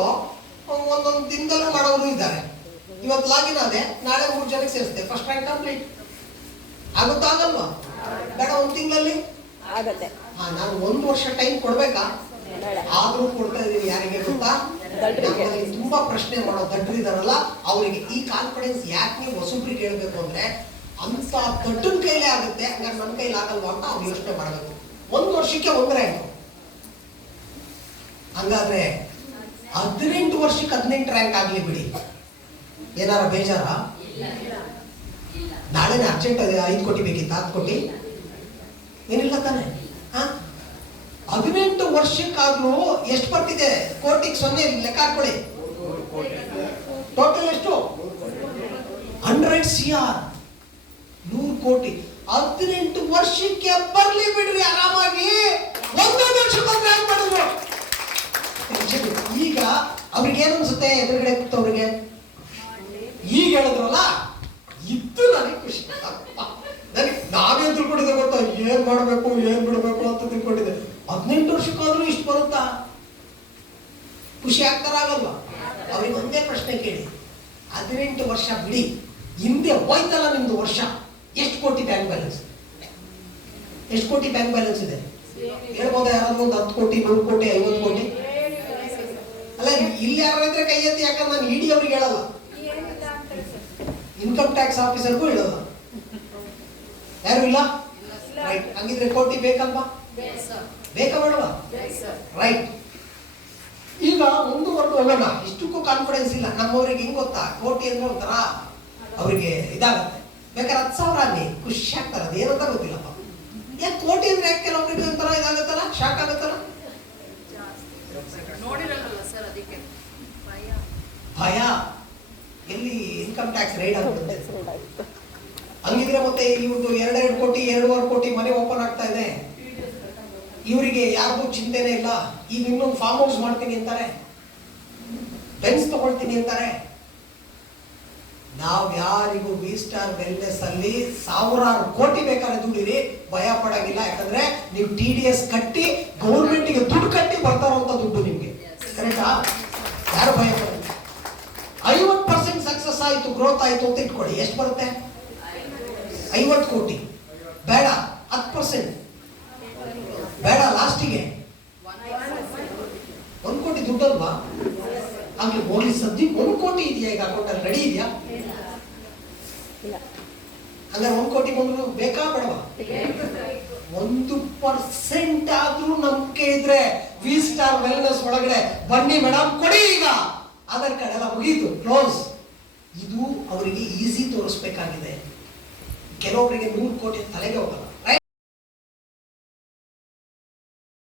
ಒಂದೊಂದು ದಿನದಲ್ಲೂ ಮಾಡೋರು ಇದ್ದಾರೆ. ಇವತ್ತು ಲಾಗಿನ್ ಆದೆ, ನಾಳೆ 3 ಜನಕ್ಕೆ ಸೇರಿಸ್ತೆ, ಫಸ್ಟ್ ರ್ಯಾಂಕ್ ಕಂಪ್ಲೀಟ್ ಆಗುತ್ತಾ? ಆಗಲ್ವಾ? ಬೇಡ, 1 ತಿಂಗಳಲ್ಲಿ ಆಗತ್ತೆ. ನಾನು 1 ವರ್ಷ ಟೈಮ್ ಕೊಡ್ಬೇಕಾ? ಆದ್ರೂ ಕೊಡ್ತಾ ಇದೀನಿ. ಯಾರಿಗೆ ಗೊತ್ತಾ? ತುಂಬಾ ಪ್ರಶ್ನೆ ಮಾಡೋ ದಡ್ಡರಿದಾರಲ್ಲ ಅವರಿಗೆ. ಈ ಕಾನ್ಫಿಡೆನ್ಸ್ ಯಾಕೆ ನೀವು ಹೊಸಬ್ರಿಗೆ ಹೇಳ್ಬೇಕು ಅಂದ್ರೆ, ಅಂತ ದೊಡ್ಡನ ಕೈಲೇ ಆಗುತ್ತೆ, ಹಂಗಾರೆ ನನ್ನ ಕೈಲಿ ಆಗಲ್ವಾ ಅಂತ ಅವ್ರು ಯೋಚನೆ ಮಾಡಬೇಕು. 1 ವರ್ಷಕ್ಕೆ 1 ರ್ಯಾಂಕ್. ಹಂಗಾದ್ರೆ 18 ವರ್ಷಕ್ಕೆ 18 ರ್ಯಾಂಕ್ ಆಗ್ಲಿ ಬಿಡಿ, ಏನಾರ ಬೇಜಾರ? ನಾಳೆನೇ ಅರ್ಜೆಂಟ್ 5 ಕೋಟಿ ಬೇಕಿತ್ತ? 10 ಕೋಟಿ ಏನಿಲ್ಲ ತಾನೆ? 18 ವರ್ಷಕ್ಕಾದ್ರೂ ಎಷ್ಟು ಬರ್ತಿದೆ? ಕೋಟಿಗೆ 0 ಲೆಕ್ಕ ಹಾಕೊಳ್ಳಿ. ಟೋಟಲ್ ಎಷ್ಟು? 100 CR, 100 ಕೋಟಿ. 18 ವರ್ಷಕ್ಕೆ ಬರ್ಲಿ ಬಿಡ್ರಿ ಆರಾಮಾಗಿ. 1 ವರ್ಷಕ್ಕೆ ರ್ಯಾಂಕ್ ಮಾಡಿದ್ರು. ಈಗ ಅವ್ರಿಗೆ ಏನು ಅನ್ಸುತ್ತೆ? ಎದುರುಗಡೆ ಕೂತವ್ರಿಗೆ ಈಗ ಹೇಳಿದ್ರಲ್ಲ, ಇದ್ದು ನನಗೆ ಖುಷಿ. ನನಗೆ ನಾವೇ ತಿಳ್ಕೊಂಡಿದ್ದೆ ಗೊತ್ತಾ, ಏನ್ ಮಾಡ್ಬೇಕು ಏನ್ ಬಿಡ್ಬೇಕು ಅಂತ ತಿಳ್ಕೊಂಡಿದ್ದೆ. 18 ವರ್ಷಕ್ಕಾದ್ರೂ ಇಷ್ಟು ಬರುತ್ತಾ? ಖುಷಿ ಆಗ್ತಾರಾಗಲ್ವಾ? ಅವ್ರಿಗೆ ಒಂದೇ ಪ್ರಶ್ನೆ ಕೇಳಿ, 18 ವರ್ಷ ಬಿಡಿ, ಹಿಂದೆ ಹೋಯ್ತಲ್ಲ ನಿಮ್ದು ವರ್ಷ, ಎಷ್ಟು ಕೋಟಿ ಬ್ಯಾಂಕ್ ಬ್ಯಾಲೆನ್ಸ್? ಎಷ್ಟು ಕೋಟಿ ಬ್ಯಾಂಕ್ ಬ್ಯಾಲೆನ್ಸ್ ಇದೆ ಹೇಳ್ಬೋದಾ? ಯಾರಾದ್ರೂ ಒಂದು 10 ಕೋಟಿ, 100 ಕೋಟಿ, 50 ಕೋಟಿ? ಅಲ್ಲ, ಇಲ್ಲಿ ಯಾರು ಇದ್ರೆ ಕೈ ಎತ್ತಿ. ಯಾಕಂದ್ರೆ ನಾನು ಇಡಿ ಅವ್ರಿಗೆ ಹೇಳಲ್ಲ, ಇನ್ಕಮ್ ಟ್ಯಾಕ್ಸ್ ಆಫೀಸರ್ಗೂ ಹೇಳಲ್ಲ. ಯಾರು ಇಲ್ಲ? ರೈಟ್. ಹಂಗಿದ್ರೆ ಕೋಟಿ ಬೇಕಲ್ವಾ? ಬೇಕಾ ಬೇಡವಾ? ರೈಟ್. ಈಗ ಮುಂದುವರೆದು ಹೋಗೋಣ. ಇಷ್ಟಕ್ಕೂ ಕಾನ್ಫಿಡೆನ್ಸ್ ಇಲ್ಲ ನಮ್ಮವ್ರಿಗೆ. ಹೆಂಗ್ ಗೊತ್ತಾ? ಕೋಟಿ ಅಂದ್ರೆ ಒಂಥರ ಅವ್ರಿಗೆ ಇದಾಗತ್ತೆ. ಬೇಕಾದ್ರೆ 10,000 ಅಲ್ಲಿ ಖುಷಿ ಆಗ್ತಾರೆ. ಅದೇನಂತ ಗೊತ್ತಿಲ್ಲಪ್ಪ. ಯಾಕೆ ಕೋಟಿ ಅಂದ್ರೆ ಯಾಕೆ ಕೆಲವೊಬ್ರಿಗೆ ಒಂಥರ ಇದಾಗತ್ತಲ್ಲ, ಶಾಕ್ ಆಗತ್ತಲ್ಲ? ಭಯ. ಎಲ್ಲಿ ಇನ್ಕಮ್ ಟ್ಯಾಕ್ಸ್ ರೈಡ್ ಆಗ್ಬಿಡುತ್ತೆ. ಹಂಗಿದ್ರೆ ಮತ್ತೆ ಇವ್ರದ್ದು 2 ಕೋಟಿ 2.5 ಕೋಟಿ ಮನೆ ಓಪನ್ ಆಗ್ತಾ ಇದೆ. ಇವರಿಗೆ ಯಾರಿಗೂ ಚಿಂತೆನೇ ಇಲ್ಲ. ಈಗ ಇನ್ನೊಂದು ಫಾರ್ಮ್ ಹೌಸ್ ಮಾಡ್ತೀನಿ ಅಂತಾರೆ, ಬೆನ್ಸ್ ತಗೊಳ್ತೀನಿ ಅಂತಾರೆ. ನಾವ್ ಯಾರಿಗೂ ವಿ ಸ್ಟಾರ್ ವೆಲ್ನೆಸ್ ಅಲ್ಲಿ 1000 ಕೋಟಿ ಬೇಕಾದ್ರೆ ದುಡಿರಿ, ಭಯ ಪಡಂಗಿಲ್ಲ. ಯಾಕಂದ್ರೆ ನೀವು TDS ಕಟ್ಟಿ ಗೌರ್ಮೆಂಟ್ಗೆ ದುಡ್ಡು ಕಟ್ಟಿ ಬರ್ತಾರಂತ ದುಡ್ಡು ನಿಮ್ಗೆ. ಕರೆಕ್ಟಾ? ಯಾರು ಭಯ ಪಡಂಗಿಲ್ಲ. 50% ಸಕ್ಸಸ್ ಆಯ್ತು, ಗ್ರೋತ್ ಆಯ್ತು ಅಂತ ಇಟ್ಕೊಳ್ಳಿ. ಎಷ್ಟು ಬರುತ್ತೆ? 50 ಕೋಟಿ. ಬೇಡ 10%, ಬೇಡ ಲಾಸ್ಟಿಗೆ 1 ಕೋಟಿ ದುಡ್ಡಲ್ವಾ? ಆಗ್ಲಿ ಹೋಗ್ಲಿ. ಸದ್ಯ 1 ಕೋಟಿ ಇದೆಯಾ ಈಗ ಅಕೌಂಟ್ ಅಲ್ಲಿ? ರೆಡಿ ಇದೆಯಾ? ಹಂಗಾರೆ 1 ಕೋಟಿ ಬಂದ್ರು ಬೇಕಾ ಬೇಡವಾ? 1% ಆದ್ರೂ ನಂಬಿಕೆ ಇದ್ರೆ ವಿ ಸ್ಟಾರ್ ವೆಲ್ನೆಸ್ ಒಳಗಡೆ ಬನ್ನಿ ಮೇಡಮ್, ಕೊಡಿ ಈಗ ಆಧಾರ್ ಕಾರ್ಡ್ ಎಲ್ಲ ಮುಗೀತು, ಕ್ಲೋಸ್. ಇದು ಅವರಿಗೆ ಈಸಿ ತೋರಿಸ್ಬೇಕಾಗಿದೆ. ಕೆಲವೊಬ್ಬರಿಗೆ 100 ಕೋಟಿ ತಲೆಗೆ ಹೋಗಲ್ಲ.